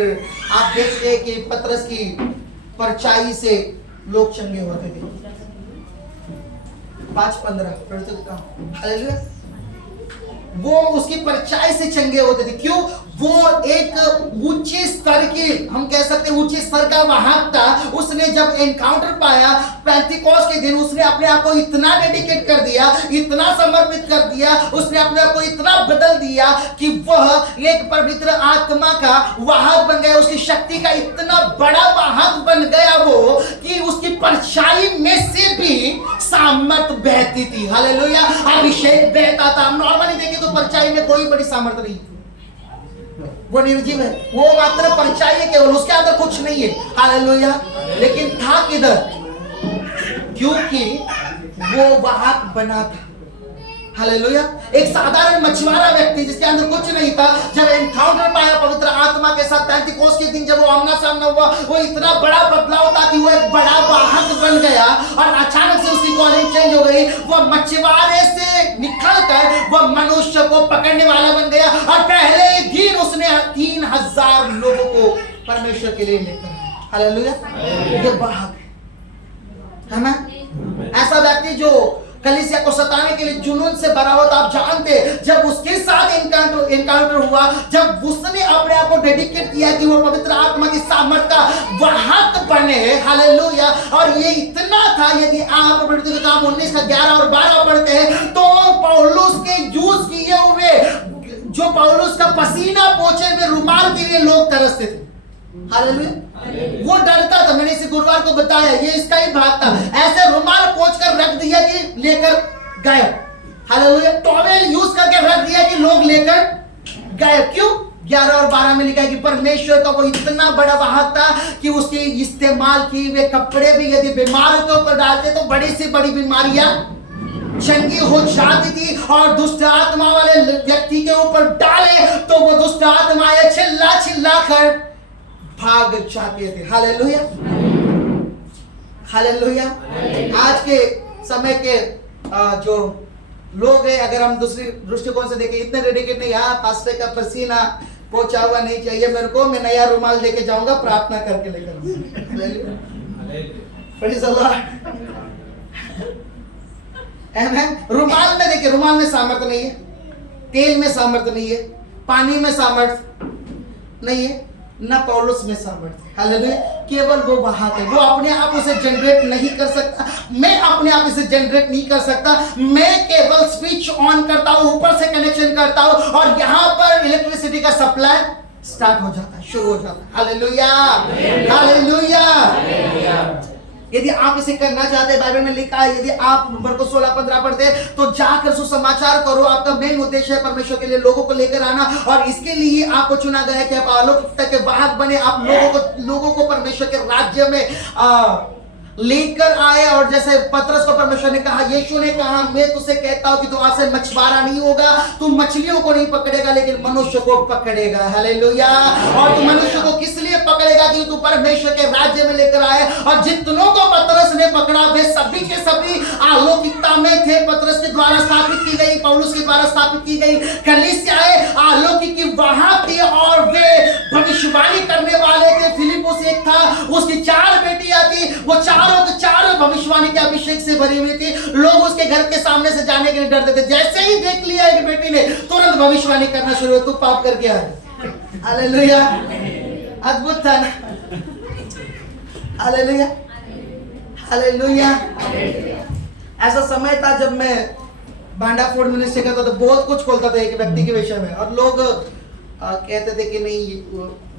आप देखते कि पतरस की परछाई से लोग चंगे होते थे। 5:15 प्रेरितों का, हालेलुया। वो उसकी परछाई से चंगे होते थे। क्यों? वो एक ऊंचे स्तर की, हम कह सकते हैं ऊंचे स्तर का वाहक था। उसने जब एनकाउंटर पाया पेंटिकोस्ट के दिन, उसने अपने आप को इतना डेडिकेट कर दिया, इतना समर्पित कर दिया, उसने अपने आप को इतना बदल दिया कि वह एक पवित्र आत्मा का वाहक बन गया। उसकी शक्ति का इतना बड़ा वाहक बन गया वो, कि उसकी परछाई में से भी सामर्थ बहती थी। हालेलुया, अभिषेक बहता था। नॉर्मली देखें तो परछाई में कोई बड़ी सामर्थ नहीं, वो निर्जीव है, वो मात्र परछाई है केवल, उसके अंदर कुछ नहीं है। हालेलुया। लेकिन था किधर? क्योंकि वो वाहक बना था। हालेलुया। एक साधारण मछुआरा व्यक्ति जिसके अंदर कुछ नहीं था, जब एनकाउंटर पाया पवित्र आत्मा के साथ पेंटिकोस्ट के दिन, जब वो आमना सामना हुआ, वो इतना बड़ा बदलाव था कि वो एक बड़ा वाहक बन गया, और अचानक से उसकी कॉलिंग चेंज हो गई। वो मछुआरे से निकलकर वो मनुष्य को पकड़ने वाला बन गया, और पहले ही दिन उसने 3000 लोगों को परमेश्वर के लिए लेकर। हालेलुया। ये वाहक है ना, ऐसा व्यक्ति जो कलीसिया को सताने के लिए जुनून से भरा हुआ था। आप जानते, जब उसके साथ एनकाउंटर हुआ, जब उसने अपने आप को डेडिकेट किया कि वो पवित्र आत्मा की सामर्थ का वाहक बने। हालेलुया। और ये इतना था, यदि आप प्रेरितों के काम 19 का 11 और 12 पढ़ते हैं, तो पौलुस के यूज किए हुए, जो पौलुस का पसीना पोंछे हुए रुमाल के लिए लोग तरसते थे। हालेलुया। वो डरता था, मैंने इसे गुरुवार को बताया, ये इसका ही भाग था। ऐसे रुमाल पोंछ कर रख दिया कि लेकर गए। हालेलुया। टॉवेल यूज करके रख दिया कि लोग लेकर गए। क्यों? 11 और 12 में लिखा है कि परमेश्वर का वो इतना बड़ा वाहक था कि उसके इस्तेमाल किए हुए कपड़े भी यदि बीमार के ऊपर डालते तो बड़ी से बड़ी बीमारियां चंगी हो जाती थी, और दुष्ट आत्मा वाले व्यक्ति के ऊपर डाले तो वो दुष्ट आत्माएं चिल्ला चिल्ला कर भाग जाते थे। Hallelujah, hallelujah. आज के समय के जो लोग हैं, अगर हम दूसरी दृष्टिकोण से देखें, इतने डेडिकेट नहीं, हाँ पास्टर का पसीना पोछा हुआ नहीं चाहिए मेरे को, मैं नया रुमाल लेके जाऊंगा, प्रार्थना करके लेकर Praise the Lord. Amen. रुमाल में देखिए, रुमाल में सामर्थ्य नहीं है, तेल में सामर्थ्य नहीं है, पानी में सामर्थ्य नहीं है, ना पौलुस में सामर्थ्य। हालेलुया। केवल वो वाहक है, वो अपने आप उसे जनरेट नहीं कर सकता, मैं अपने आप इसे जनरेट नहीं कर सकता, मैं केवल स्विच ऑन करता हूं, ऊपर से कनेक्शन करता हूं और यहां पर इलेक्ट्रिसिटी का सप्लाई स्टार्ट हो जाता है, शुरू हो जाता है। Hallelujah, hallelujah. यदि आप इसे करना चाहते हैं, बाइबल में लिखा है, यदि आप मरकुस 16:15 पढ़ते हैं, तो जाकर सुसमाचार करो। आपका मेन उद्देश्य है परमेश्वर के लिए लोगों को लेकर आना, और इसके लिए आपको चुना गया है कि आप अलौकिकता के वाहक बने, आप लोगों को परमेश्वर के राज्य में लेकर आए। और जैसे पतरस को परमेश्वर ने कहा, यीशु ने कहा, मैं तुझसे कहता हूं कि तू आज से मछुआरा नहीं होगा, तू मछलियों को नहीं पकड़ेगा लेकिन मनुष्य को पकड़ेगा। हालेलुया। और तू मनुष्य को किस लिए पकड़ेगा कि तू परमेश्वर के राज्य में लेकर आए। और जितनों को पतरस ने पकड़ा वे सभी के सभी अलौकिकता में थे। पतरस के द्वारा स्थापित की गई, पौलुस के द्वारा स्थापित की गई कलीसियाएं अलौकिक की वहां थी, और वे भविष्यवाणी करने वाले थे। फिलिप्पुस एक था, उसकी 4 बेटियां थी, वो चारों भविष्यवाणी के अभिषेक से भरी हुई थी। लोग उसके घर के सामने से जाने के लिए डरते थे। जैसे ही देख लिया एक बेटी ने, तुरंत भविष्यवाणी करना शुरू, तू पाप करके आ। हालेलुया, अद्भुत था ना। Hallelujah, hallelujah. ऐसा समय था जब मैं भांडाफोड़ मिनिस्ट्री करता था, बहुत कुछ खोलता था एक व्यक्ति के विषय में, और लोग कहते थे कि नहीं,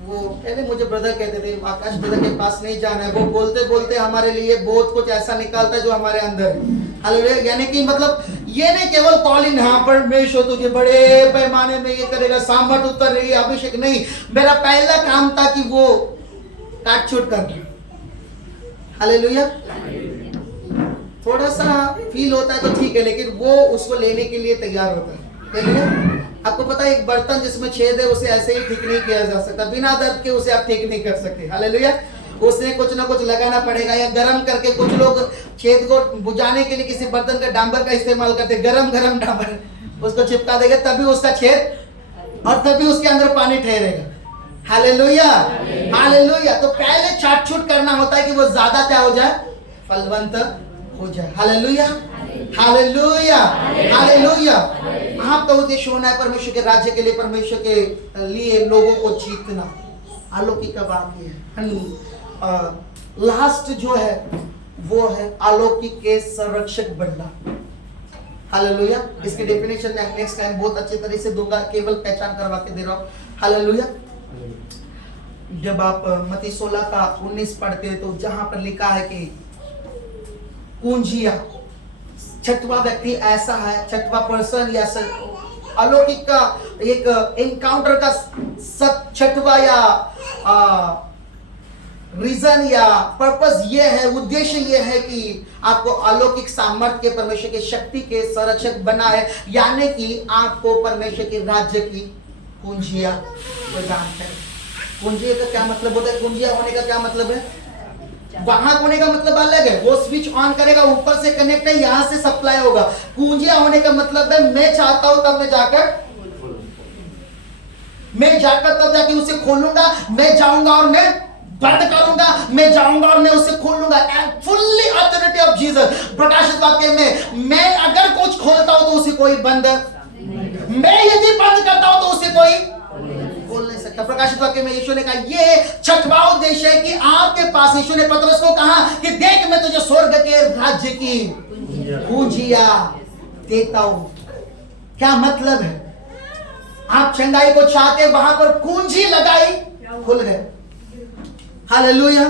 वो पहले मुझे ब्रदर कहते थे, आकाश ब्रदर के पास नहीं जाना है, वो बोलते बोलते हमारे लिए बहुत कुछ ऐसा निकालता है जो हमारे अंदर है। हालेलुया। यानी कि मतलब ये नहीं केवल कॉल इन, हाँ परमेश्वर तुझे बड़े पैमाने में ये करेगा, सामर्थ उतर रही है, अभिषेक नहीं। मेरा पहला काम था कि वो काट छूट करना। हालेलुया। थोड़ा सा फील होता है तो ठीक है, लेकिन वो उसको लेने के लिए तैयार होता है। आपको पता है, एक बर्तन जिसमें छेद है उसे ऐसे ही ठीक नहीं किया जा सकता, बिना दर्द के उसे आप ठीक नहीं कर सकते। हालेलुया। उसे कुछ ना कुछ लगाना पड़ेगा, या गरम करके, कुछ लोग छेद को बुझाने के लिए किसी बर्तन का डांबर का इस्तेमाल करते, गरम डांबर उसको चिपका देगा, तभी उसका छेद और तभी उसके अंदर पानी ठहरेगा। Hallelujah, hallelujah. तो पहले छाट छूट करना होता है कि वो ज्यादा क्या हो जाए, फलवंत हो जाए। Hallelujah, hallelujah, hallelujah. आपका उद्देश्य होना है परमेश्वर के राज्य के लिए, परमेश्वर के लिए लोगों को जीतना। अलौकिक का बात है। लास्ट जो है वो है अलौकिक के संरक्षक बनना। हालेलुया। इसकी डेफिनेशन मैं नेक्स्ट टाइम बहुत अच्छी तरह से दूंगा, केवल पहचान करवा के दे रहा हूं। हालेलुया। जब आप मत्ती 16:19 पढ़ते हैं, तो जहां पर लिखा है कि कुंजिया, छठवां व्यक्ति ऐसा है, छठवां पर्सन या अलौकिक का एक एनकाउंटर का छठवां या रीजन या पर्पस ये है, उद्देश्य ये है कि आपको अलौकिक सामर्थ्य के, परमेश्वर के शक्ति के संरक्षक बनाए, यानी कि आपको परमेश्वर के राज्य की कुंजिया प्रदान करे। कुंजिया का क्या मतलब होता है? कुंजिया होने का क्या मतलब है? वहां होने का मतलब अलग है, वो स्विच ऑन करेगा, ऊपर से कनेक्ट है, यहां से सप्लाई होगा। कुंजिया होने का मतलब है मैं चाहता हूं तब मैं जाकर तब जाके उसे खोलूंगा, मैं जाऊंगा और मैं बंद करूंगा, मैं जाऊंगा और मैं उसे खोलूंगा। Fully authority of Jesus. प्रकाशित वाक्य में मैं अगर कुछ खोलता हूं तो उसे कोई बंद, मैं यदि बंद करता हूं तो उसे कोई खोल नहीं सकता। प्रकाशित वाक्य में यीशु ने कहा, ये छठवां उद्देश्य है कि आपके पास, यीशु ने पतरस को कहा कि देख मैं तुझे स्वर्ग के राज्य की कुंजिया देता हूं। क्या मतलब है? आप चंगाई को चाहते, वहां पर कुंजी लगाई, खुल गए। हालेलुया।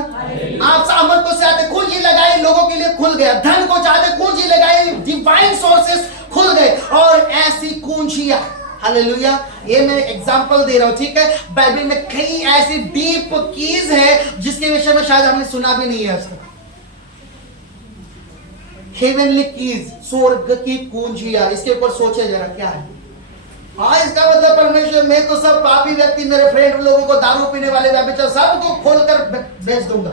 आप सामर्थ को चाहते, कुंजी लगाई, लोगों के लिए खुल गया। धन को चाहते, कुंजी लगाई, डिवाइन सोर्सेस खुल गए। और ऐसी कुंजियां, हालेलुया, ये मैं एग्जांपल दे रहा हूं, ठीक है। बाइबल में कई ऐसी डीप कीज है जिसके विषय में शायद हमने सुना भी नहीं है आज तक। हेवनली कीज, स्वर्ग की कुंजियां, इसके ऊपर सोचे जरा क्या है। हाँ, इसका मतलब परमेश्वर, मैं तो सब पापी व्यक्ति, मेरे फ्रेंड लोगों को, दारू पीने वाले व्यभिचार, सबको खोलकर बेच दूंगा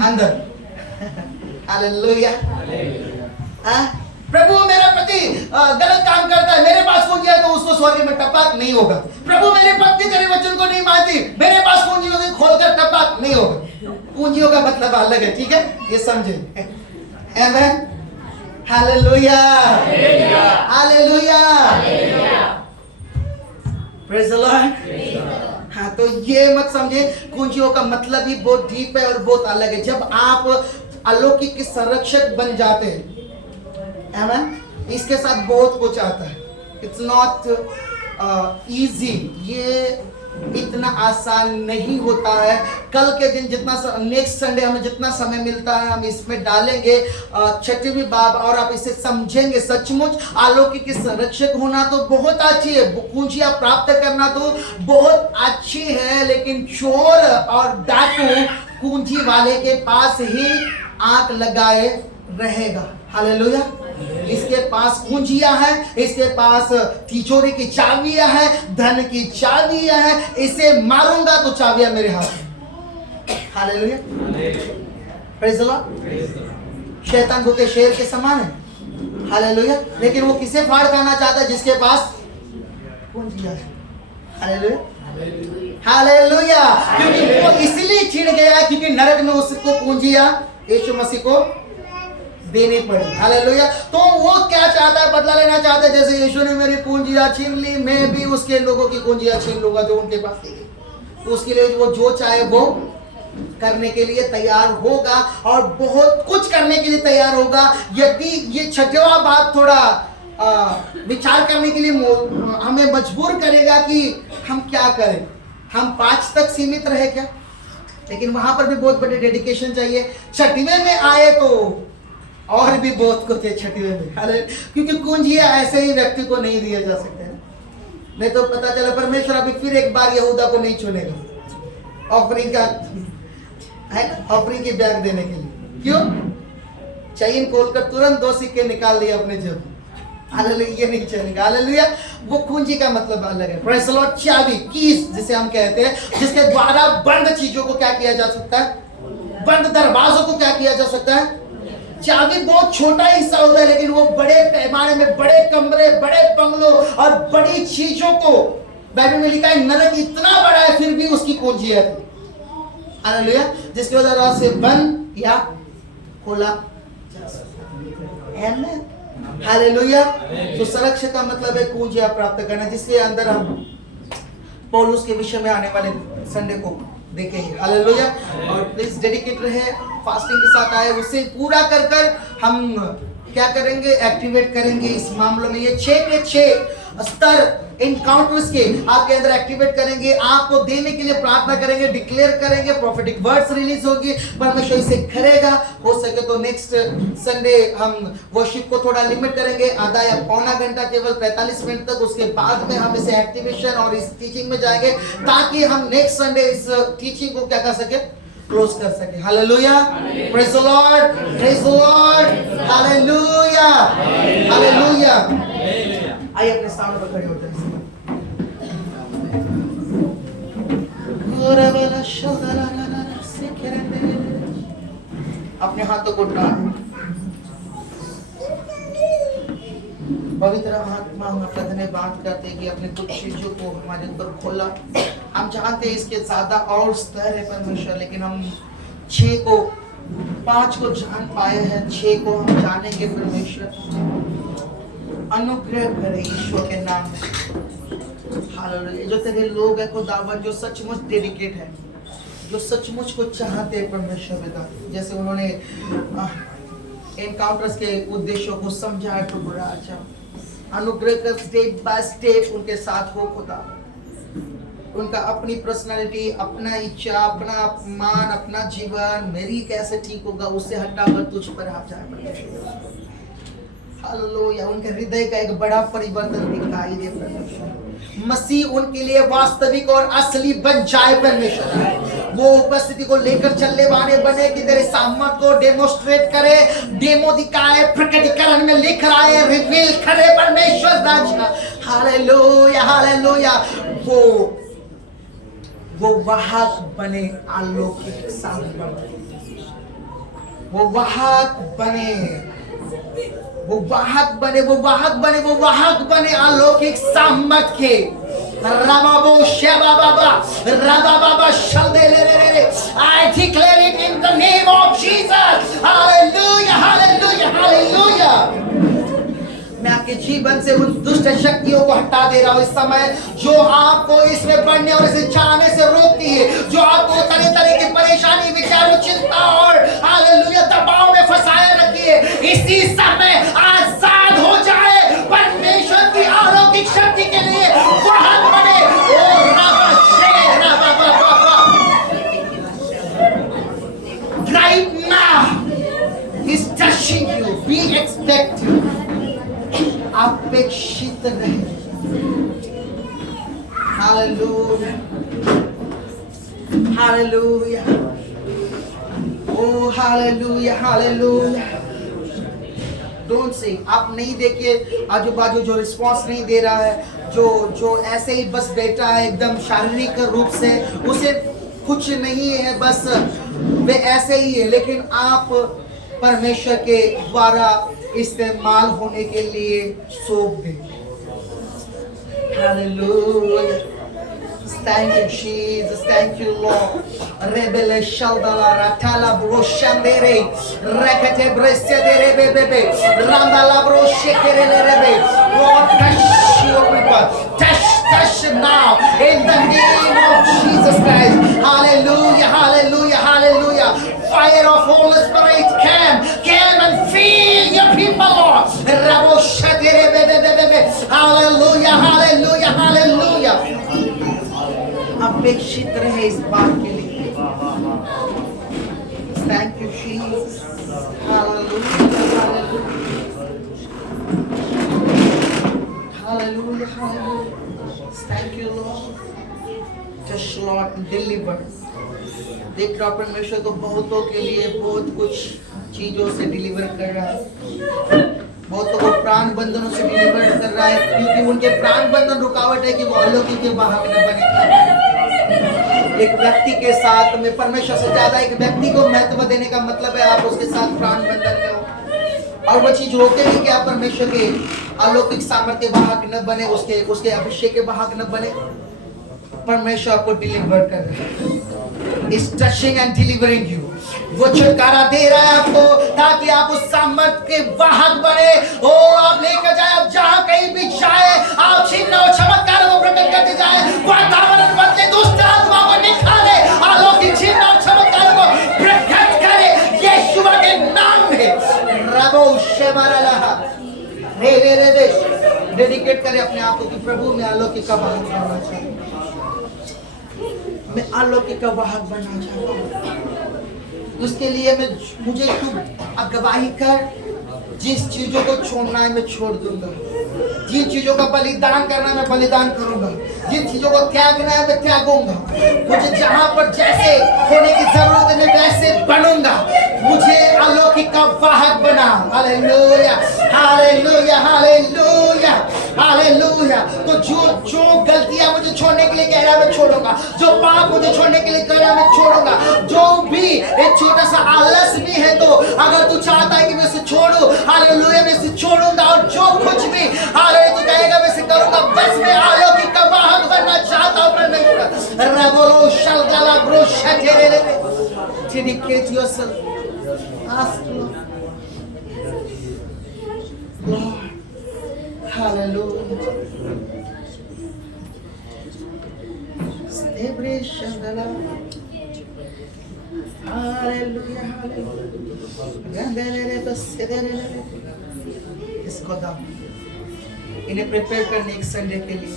अंदर। हालेलुया। प्रभु मेरा पति गलत काम करता है, मेरे पास कुंजी है तो उसको स्वर्ग में टपक नहीं होगा। प्रभु मेरी पत्नी तेरे वचन को नहीं मानती, मेरे पास कुंजी होगी खोलकर टपक नहीं होगा। कुंजियों का मतलब अलग है, ठीक है, ये समझे। Amen, hallelujah, hallelujah, praise the lord. हाँ, तो ये मत समझे कुंजियों का मतलब ही बहुत डीप है और बहुत अलग है। जब आप अलौकिक के संरक्षक बन जाते हैं, आमेन, इसके साथ बहुत कुछ आता है। इट्स नॉट इजी, ये इतना आसान नहीं होता है। कल के दिन जितना नेक्स्ट संडे हमें जितना समय मिलता है हम इसमें डालेंगे 6वीं बाब, और आप इसे समझेंगे। सचमुच अलौकिक के संरक्षक होना तो बहुत अच्छी है, कुंजियां प्राप्त करना तो बहुत अच्छी है, लेकिन चोर और डाकू कुंजी वाले के पास ही आंख लगाए रहेगा। हालेलुया, इसके पास कुंजियां हैं, इसके पास तिजोरी की चाबियां हैं, धन की चाबियां हैं, इसे मारूंगा तो चाबियां मेरे हाथ में। Hallelujah, praise the Lord. शैतान भूखे शेर के समान है। हालेलुया, लेकिन वो किसे फाड़ खाना चाहता है? जिसके पास कुंजियां है। हालेलुया, हालेलुया, क्योंकि वो इसलिए छिड़ गया क्योंकि नरक में उसको कुंजियां यीशु मसीह को देनी पड़ी। हालेलुया, तो वो क्या चाहता है? बदला लेना चाहता है। जैसे यीशु ने मेरी कुंजियां छीन ली, मैं भी उसके लोगों की कुंजियां छीन लूंगा जो उनके पास थी। उसके लिए वो जो चाहे वो करने के लिए तैयार होगा और बहुत कुछ करने के लिए तैयार होगा। यदि ये 6वां बात थोड़ा विचार करने के लिए हमें मजबूर करेगा कि हम क्या करें। हम 5 तक सीमित रहे क्या? लेकिन वहां पर भी बहुत बड़ी डेडिकेशन चाहिए। 6वें में आए तो और भी बहुत कुछ है 6वें में, क्योंकि कुंजियां ऐसे ही व्यक्ति को नहीं दिया जा सकते। नहीं तो पता चला परमेश्वर अभी फिर एक बार यहूदा को नहीं चुनेगा ऑफरिंग का है ना, ऑफरिंग की बैग देने के लिए। क्यों? चैन खोलकर तुरंत 2 सिक्के निकाल दिए अपने जेब। हालेलुया, ये नहीं चलेगा। हालेलुया, वो कुंजी का मतलब अलग है। Praise the Lord. चाबी, कीज जिसे हम कहते हैं, जिसके द्वारा बंद चीजों को क्या किया जा सकता है? बंद दरवाजों को क्या किया जा सकता है? चाबी बहुत छोटा हिस्सा होता है, लेकिन वो बड़े पैमाने में, बड़े कमरे, बड़े बंगलों और बड़ी चीजों को, बाइबल में लिखा है नरक इतना बड़ा है फिर भी उसकी कुंजी है। हालेलुया, जिसके द्वारा से बंद या खोला जा सकता है। आमीन, हालेलुया। तो संरक्षक का मतलब है कुंजियां प्राप्त करना, जिसके अंदर हम पौलुस के विषय में आने वाले संडे को देखेंगे। हालेलुया, और प्लीज डेडिकेट रहे, फास्टिंग के साथ आए, उसे पूरा कर कर हम क्या करेंगे? एक्टिवेट करेंगे इस मामलों में। ये 6 के 6 स्तर एनकाउंटर्स के आपके अंदर एक्टिवेट करेंगे, आपको देने के लिए प्रार्थना करेंगे, डिक्लेयर करेंगे, प्रोफेटिक वर्ड्स रिलीज होगी, परमेश्वर इसे करेगा। हो सके तो नेक्स्ट संडे हम वर्शिप को थोड़ा लिमिट करेंगे, आधा या पौना घंटा, केवल 45 मिनट तक। उसके बाद में हम इसे एक्टिवेशन और इस टीचिंग में जाएंगे, ताकि हम नेक्स्ट संडे इस टीचिंग को क्या कर सके? क्लोज कर सके। Hallelujah, praise the Lord, praise the Lord, hallelujah, hallelujah. आइए अपने सामने पर खड़े होते हैं। अपने हाथों को उठाएं। पवित्र आत्मा हम आपका धन्यवाद करते हैं कि अपने कुछ चीजों को हमारे ऊपर खोला। हम चाहते हैं इसके ज्यादा और स्तर है परमेश्वर, लेकिन हम 6 को 5 को जान पाए हैं, 6 को हम जानेंगे। परमेश्वर अनुग्रह करे ईश्वर के नाम में। हालेलुया, जो तेरे लोग हैं खुदावन, जो सचमुच डेडिकेट है, जो सचमुच को चाहते हैं परमेश्वर पिता, जैसे उन्होंने एनकाउंटर्स के उद्देश्यों को समझा है प्रभु राजा, अनुग्रह कर स्टेप बाय स्टेप उनके साथ हो खुदा। उनका अपनी पर्सनालिटी, अपना इच्छा, अपना अपमान, अपना जीवन, मेरी कैसे ठीक होगा, उससे हटाकर तुझ पर आ जाए। हालेलुया, उनके हृदय का एक बड़ा परिवर्तन दिखाई दे परमेश्वर। मसीह उनके लिए वास्तविक और असली बन जाए परमेश्वर। वो उपस्थिति को लेकर चलने वाले बने कि तेरे सामर्थ को डेमोस्ट्रेट करे, डेमो दिखाए, प्रकटीकरण में लेकर आए, रिवील करे परमेश्वर राजा। Hallelujah, hallelujah. वो वाहक बने अलौकिक सामर्थ, वो वाहक बने वो वाहक बने, वो वाहक बने, वो वाहक बने अलौकिक सामर्थ के। राबाबो शेबाबाबा राबाबाबा शल्देलेलेले। I declare it in the name of Jesus. Hallelujah, hallelujah, hallelujah. मैं आपके जीवन से उन दुष्ट शक्तियों को हटा दे रहा हूँ इस समय, जो आपको इसमें बढ़ने और इसे जाने से रोकती है, जो आपको तरह तरह की परेशानी, विचार, चिंता और हालेलुया दबाव में फंसाए रखी है। इसी समय आजाद हो जाए परमेश्वर की अलौकिक शक्ति के लिए वाहन बने। ओ रबा शे रबा बाबा right now he's touching you. Be expectant. अपेक्षित रहे। Hallelujah, hallelujah, oh hallelujah, hallelujah. Don't say आप नहीं देखिए आजू बाजू जो रिस्पॉन्स नहीं दे रहा है, जो ऐसे ही बस बैठा है एकदम शारीरिक रूप से, उसे कुछ नहीं है, बस वे ऐसे ही है, लेकिन आप परमेश्वर के द्वारा इस्तेमाल होने के लिए सौंप दें। Hallelujah, thank you Jesus, thank you Lord. Rebele shaldala ratala broshandere rekete bresede rebebe randala broshekere rebe. Lord, touch your people, touch now in the name of Jesus Christ. Hallelujah, hallelujah, hallelujah. Fire of Holy Spirit, come and fill your people, Lord. Hallelujah, hallelujah, hallelujah. अपेक्षित रहे इस बात के लिए। Thank you Jesus. Hallelujah, hallelujah, hallelujah, hallelujah. Thank you Lord. Just Lord deliver. देख रहा परमेश्वर तो बहुतों के लिए बहुत कुछ चीजों से डिलीवर कर रहा है, बहुतों को प्राण बंधनों से डिलीवर कर रहा है, क्योंकि उनके प्राण बंधन रुकावट है कि वो अलौकिक के वाहक न बने। एक व्यक्ति के साथ में परमेश्वर से ज्यादा एक व्यक्ति को महत्व देने का मतलब है आप उसके साथ प्राण बंधन में हो, और वो चीज रोके नहीं कि आप परमेश्वर के अलौकिक सामर्थ्य के वाहक न बने, उसके अभिषेक के वाहक न बने। परमेश्वर आपको डिलीवर कर रहा है, is touching and delivering you. वो छुटकारा दे रहा है आपको ताकि आप उस सामर्थ के वाहक बने। ओ आप लेकर जाए, आप जहां कहीं भी जाए, आप चिन्ह और चमत्कार को प्रकट करते जाए, वातावरण बदले, दुष्ट आत्मा को निकाले, अलौकिक चिन्ह और चमत्कार को प्रकट करे यीशु के नाम में। रबो शेबरला रे रे रे रे डेडिकेट करें अपने आप को कि प्रभु मैं अलौकिक का वाहक बनना चाहता हूं, मैं अलौकिक का वाहक बनना चाहता हूँ। उसके लिए मुझे तू अगवाही कर, जिस चीजों को छोड़ना है मैं छोड़ दूंगा, जिन चीजों का बलिदान करना है मैं बलिदान करूंगा, जिन चीजों को त्यागना है मैं त्यागूंगा। मुझे जहां पर जैसे होने की जरूरत है मैं वैसे बनूंगा। मुझे अलौकिक का वाहक बना। Hallelujah, hallelujah, hallelujah, hallelujah. तो जो गलतियां मुझे छोड़ने के लिए कह रहा है मैं छोड़ूंगा, जो पाप मुझे छोड़ने के लिए कह रहा है मैं छोड़ूंगा, जो भी एक छोटा सा आलस भी है तो अगर तू चाहता है कि मैं इसे छोड़ूं, हालेलुया मैं इसे छोड़ूंगा, और जो कुछ भी हालेलुया तू कहेगा मैं इसे करूंगा। बस मैं अलौकिक का वाहक बनना चाहता हूं परमेश्वर। रबोलो शलगला bro शटेरे dedicate yourself, ask Lord, hallelujah. Celebration, hallelujah, hallelujah. इसको दाओ, इन्हें प्रिपेयर करने एक संडे के लिए,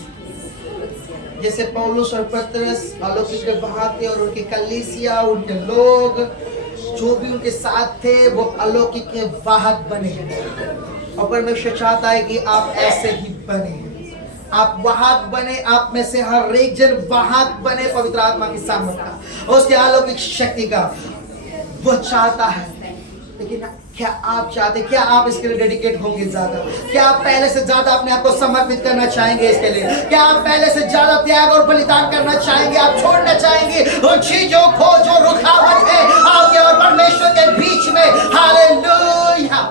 जैसे पौलुस और पतरस अलौकिक के वाहक थे और उनकी कलीसिया, उनके लोग जो भी उनके साथ थे वो अलौकिक के वाहक बने। और परमेश्वर चाहता है कि आप ऐसे ही बने, आप वाहक बने, आप में से हर एक जन वाहक बने पवित्र आत्मा की सामर्थ और उसके अलौकिक शक्ति का। वो चाहता है, लेकिन क्या आप चाहते, क्या आप इसके लिए डेडिकेट होंगे ज्यादा? क्या आप पहले से ज्यादा अपने आप को समर्पित करना चाहेंगे इसके लिए? क्या आप पहले से ज्यादा त्याग और बलिदान करना चाहेंगे? आप छोड़ना चाहेंगे उन चीजों को जो रुकावट है आपके और परमेश्वर के बीच में? हालेलुया।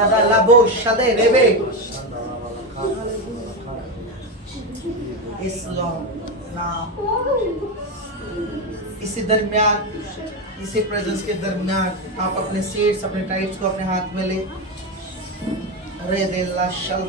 दादा लाबो शदे रेबे इस इसी दरमियान इसी प्रेजेंस के दरमियान आप अपने सीट्स अपने टाइट्स को अपने हाथ में ले रे दिल ला शल